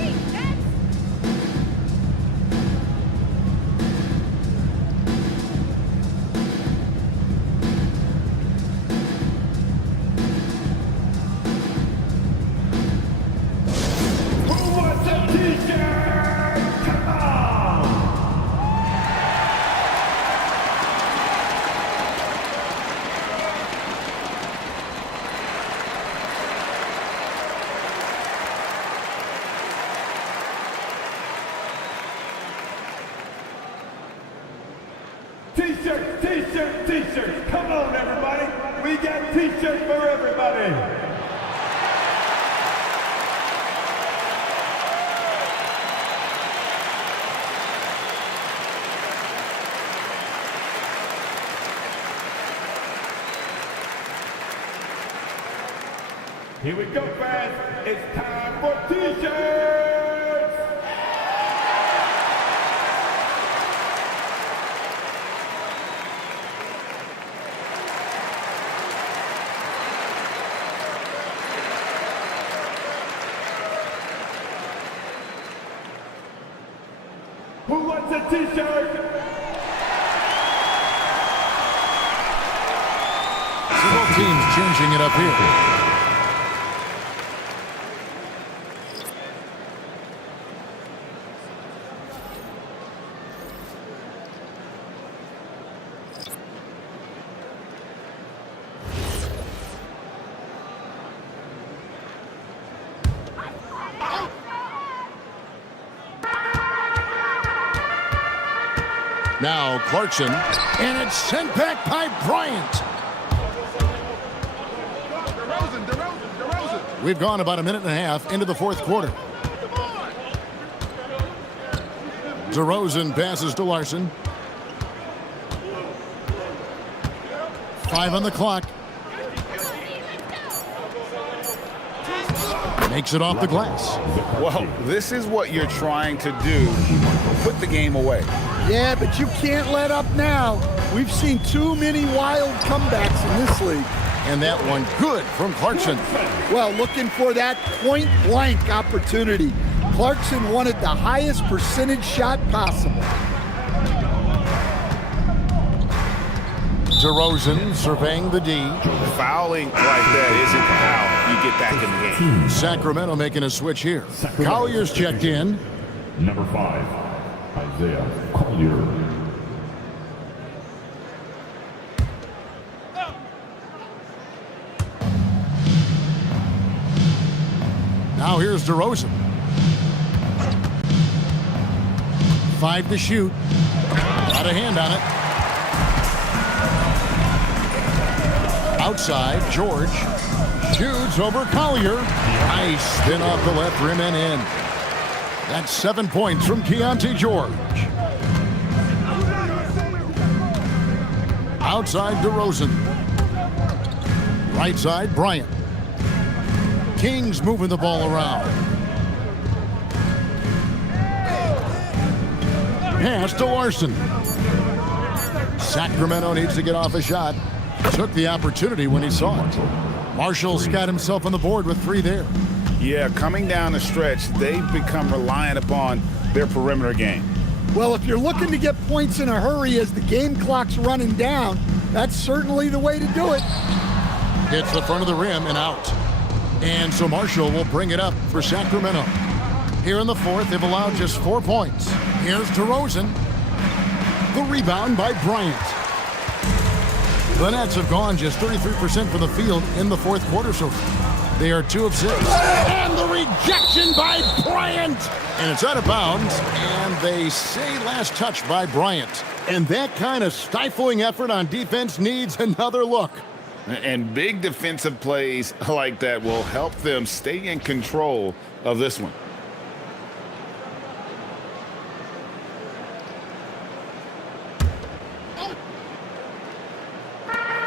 T-shirts. Come on, everybody. We got T-shirts for everybody. Here we go, fans. It's time for T-shirts. Who wants a T-shirt? So both teams changing it up here. Now Clarkson, and it's sent back by Bryant. We've gone about a minute and a half into the fourth quarter. DeRozan passes to Larson. 5 on the clock. Makes it off the glass. Well, this is what you're trying to do. Put the game away. Yeah, but you can't let up now. We've seen too many wild comebacks in this league. And that one good from Clarkson. Well, looking for that point-blank opportunity. Clarkson wanted the highest percentage shot possible. DeRozan surveying the D. Fouling like that isn't how you get back in the game. Sacramento making a switch here. Collier's checked in. Number 5, Isaiah Collier. Now here's DeRozan. 5 to shoot. Got a hand on it. Outside, George shoots over Collier. Nice spin off the left rim and in. That's 7 points from Keontae George. Outside, DeRozan. Right side, Bryant. Kings moving the ball around. Pass to Larson. Sacramento needs to get off a shot. Took the opportunity when he saw it. Marshall's got himself on the board with 3 there. Yeah, coming down the stretch, they've become reliant upon their perimeter game. Well, if you're looking to get points in a hurry as the game clock's running down, that's certainly the way to do it. Hits the front of the rim and out. And so Marshall will bring it up for Sacramento. Here in the fourth, they've allowed just 4 points. Here's DeRozan. The rebound by Bryant. The Nets have gone just 33% from the field in the fourth quarter so far. They are 2 of 6. And the rejection by Bryant. And it's out of bounds. And they say last touch by Bryant. And that kind of stifling effort on defense needs another look. And big defensive plays like that will help them stay in control of this one.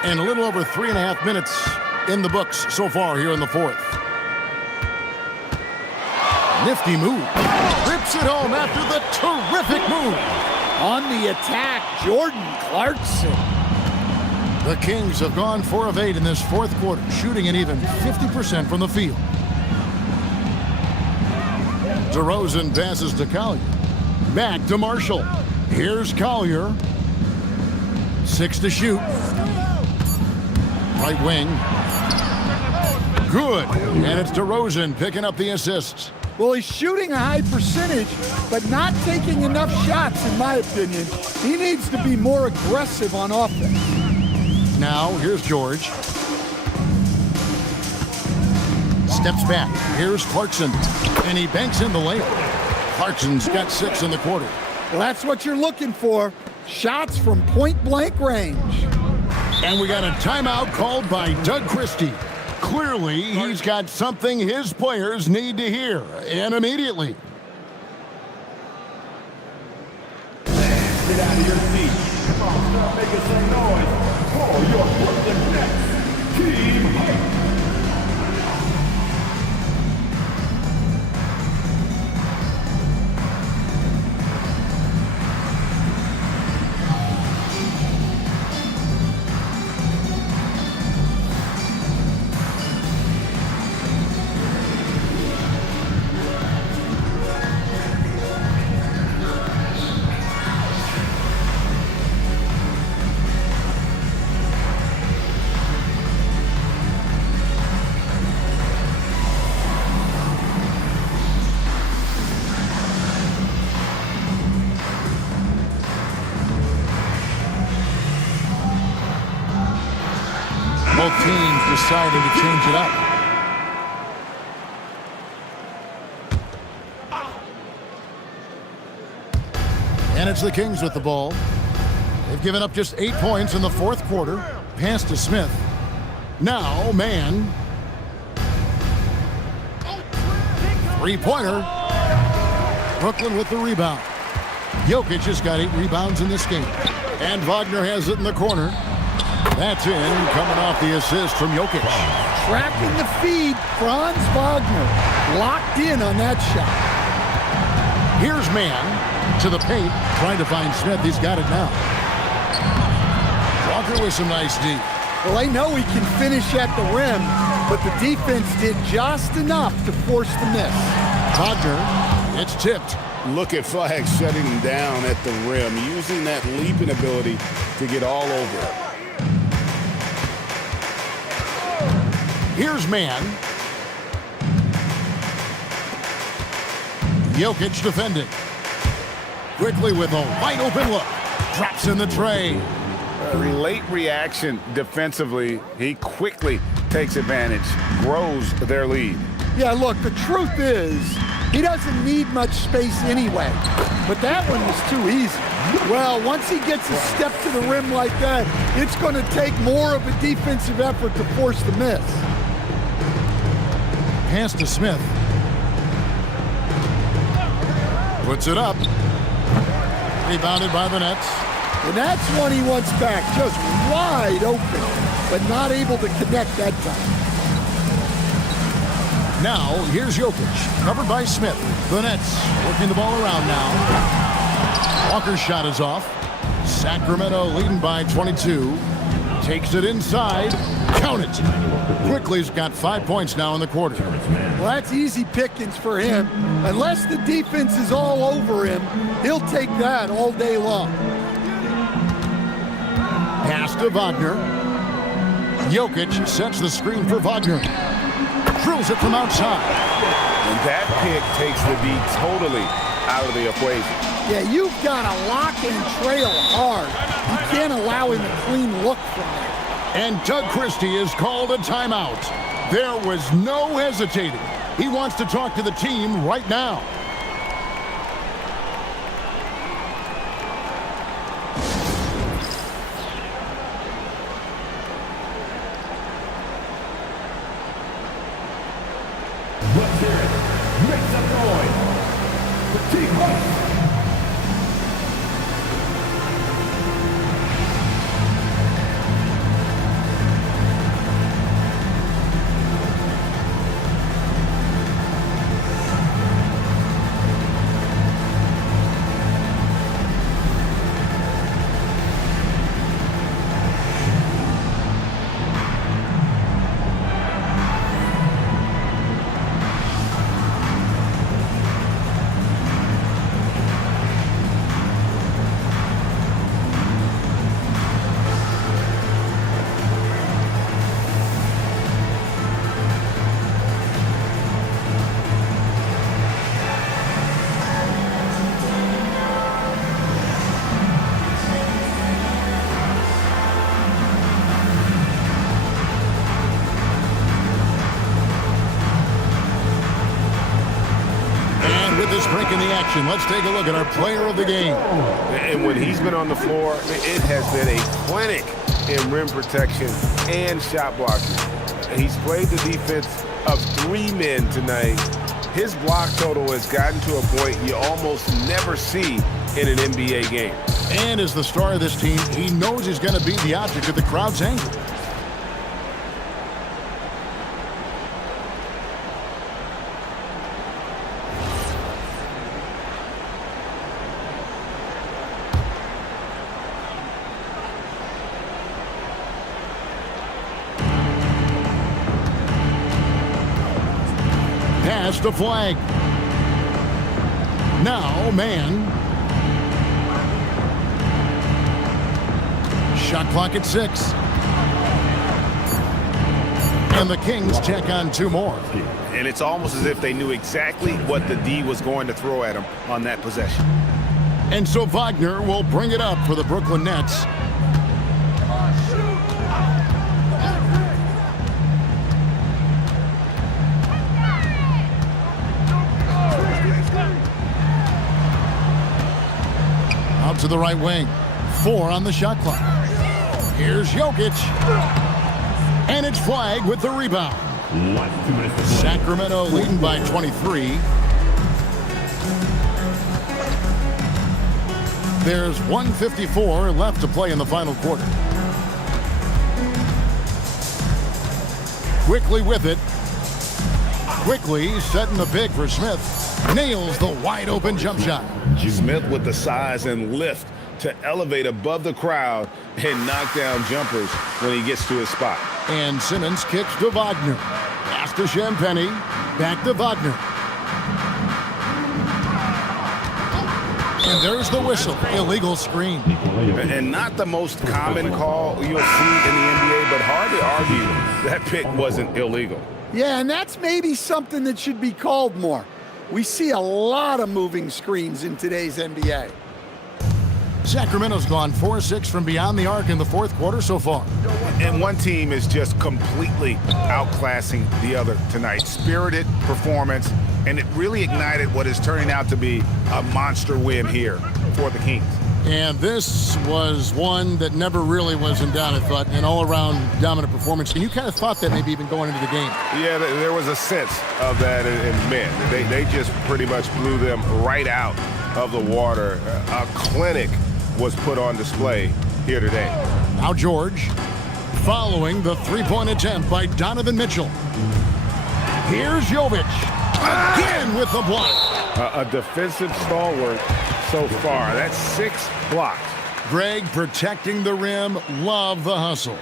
And a little over 3.5 minutes in the books so far here in the fourth. Nifty move. Rips it home after the terrific move. On the attack, Jordan Clarkson. The Kings have gone 4 of 8 in this fourth quarter, shooting an even 50% from the field. DeRozan passes to Collier. Back to Marshall. Here's Collier. 6 to shoot. Right wing. Good. And it's DeRozan picking up the assists. Well, he's shooting a high percentage, but not taking enough shots, in my opinion. He needs to be more aggressive on offense. Now, here's George. Steps back. Here's Clarkson. And he banks in the layup. Clarkson's got 6 in the quarter. Well, that's what you're looking for. Shots from point-blank range. And we got a timeout called by Doug Christie. Clearly, he's got something his players need to hear, and immediately. Get out of your seat. Come on, start making some noise for your Brooklyn Nets. Team Hype. teams deciding to change it up. And it's the Kings with the ball. They've given up just 8 points in the fourth quarter. Pass to Smith. Now, man. Three-pointer. Brooklyn with the rebound. Jokic has got 8 rebounds in this game. And Wagner has it in the corner. That's in, coming off the assist from Jokic. Tracking the feed, Franz Wagner. Locked in on that shot. Here's man to the paint, trying to find Smith. He's got it now. Walker with some nice D. Well, they know he can finish at the rim, but the defense did just enough to force the miss. Wagner, it's tipped. Look at Flag shutting him down at the rim, using that leaping ability to get all over it. Here's man. Jokic defending. Quickly with a wide open look. Drops in the tray. Late reaction defensively. He quickly takes advantage, grows their lead. Yeah, look, the truth is, he doesn't need much space anyway. But that one was too easy. Well, once he gets a step to the rim like that, it's going to take more of a defensive effort to force the miss. Pass to Smith. Puts it up. Rebounded by the Nets. And that's one he wants back, just wide open, but not able to connect that time. Now, here's Jokic, covered by Smith. The Nets working the ball around now. Walker's shot is off. Sacramento leading by 22. Takes it inside. Count it. Quickly's got 5 points now in the quarter. Well, that's easy pickings for him. Unless the defense is all over him, he'll take that all day long. Pass to Wagner. Jokic sets the screen for Wagner. Drills it from outside. And that pick takes the D totally out of the equation. Yeah, you've got to lock and trail hard. You can't allow him a clean look from there. And Doug Christie has called a timeout. There was no hesitating. He wants to talk to the team right now. Let's hear it. Make some noise. The team fight. This break in the action. Let's take a look at our player of the game. And when he's been on the floor, it has been a clinic in rim protection and shot blocking. He's played the defense of 3 men tonight. His block total has gotten to a point you almost never see in an NBA game. And as the star of this team, he knows he's going to be the object of the crowd's anger. Pass to Flag. Now, man. Shot clock at 6. And the Kings check on 2 more. And it's almost as if they knew exactly what the D was going to throw at him on that possession. And so Wagner will bring it up for the Brooklyn Nets. Out to the right wing. 4 on the shot clock. Here's Jokic. And it's flagged with the rebound. Sacramento leading by 23. There's 1:54 left to play in the final quarter. Quickly with it. Quickly setting the pick for Smith. Nails the wide open jump shot. Smith with the size and lift to elevate above the crowd and knock down jumpers when he gets to his spot. And Simmons kicks to Wagner. Pass to Champagny. Back to Wagner. And there's the whistle. Illegal screen. And not the most common call you'll see in the NBA, but hard to argue that pick wasn't illegal. Yeah, and that's maybe something that should be called more. We see a lot of moving screens in today's NBA. Sacramento's gone 4-6 from beyond the arc in the fourth quarter so far. And one team is just completely outclassing the other tonight. Spirited performance, and it really ignited what is turning out to be a monster win here for the Kings. And this was one that never really was in doubt, I thought, an all-around dominant performance. And you kind of thought that maybe even going into the game. Yeah, there was a sense of that in men. They just pretty much blew them right out of the water. A clinic was put on display here today. Now George, following the three-point attempt by Donovan Mitchell. Here's Jovic, again with the block. A defensive stalwart so far. That's 6 blocks. Greg protecting the rim, love the hustle.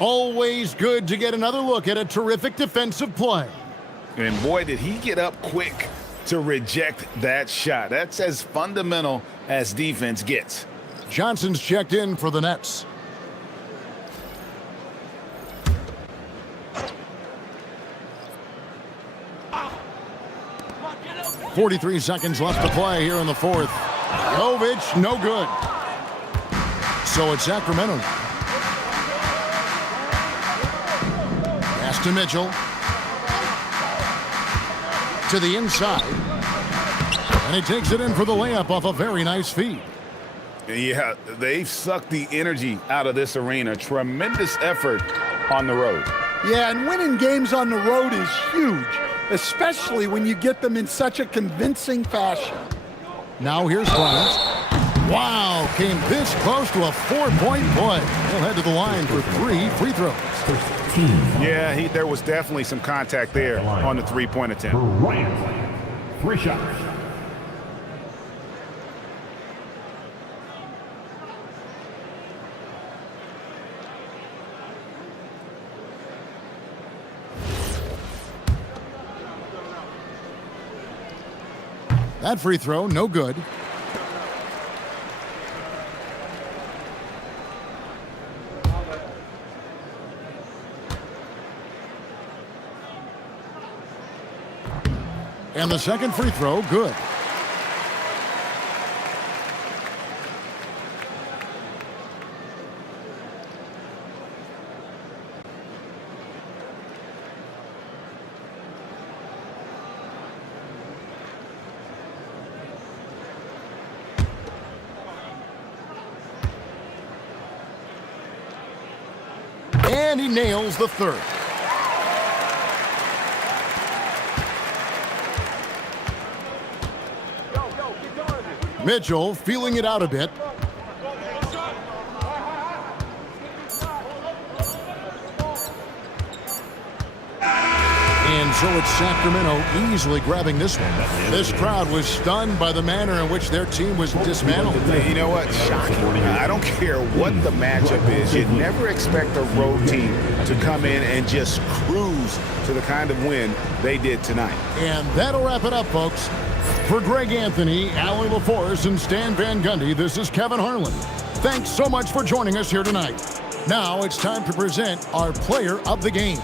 Always good to get another look at a terrific defensive play. And boy, did he get up quick to reject that shot. That's as fundamental as defense gets. Johnson's checked in for the Nets. .43 seconds left to play here in the fourth. Jovic, no good. So it's Sacramento. Pass to Mitchell. To the inside. And he takes it in for the layup off a very nice feed. Yeah, they've sucked the energy out of this arena. Tremendous effort on the road. Yeah, and winning games on the road is huge, especially when you get them in such a convincing fashion. Now here's Bryant. Wow, came this close to a 4-point play. He'll head to the line for 3 free throws. Yeah, there was definitely some contact there on the three-point attempt. Bryant, 3 shots. That free throw, no good. And the second free throw, good. And he nails the third. Mitchell feeling it out a bit. And so it's Sacramento easily grabbing this one. This crowd was stunned by the manner in which their team was dismantled. You know what? Shocking. I don't care what the matchup is. You'd never expect a road team to come in and just cruise to the kind of win they did tonight. And that'll wrap it up, folks. For Greg Anthony, Allie LaForce, and Stan Van Gundy, this is Kevin Harlan. Thanks so much for joining us here tonight. Now it's time to present our player of the game.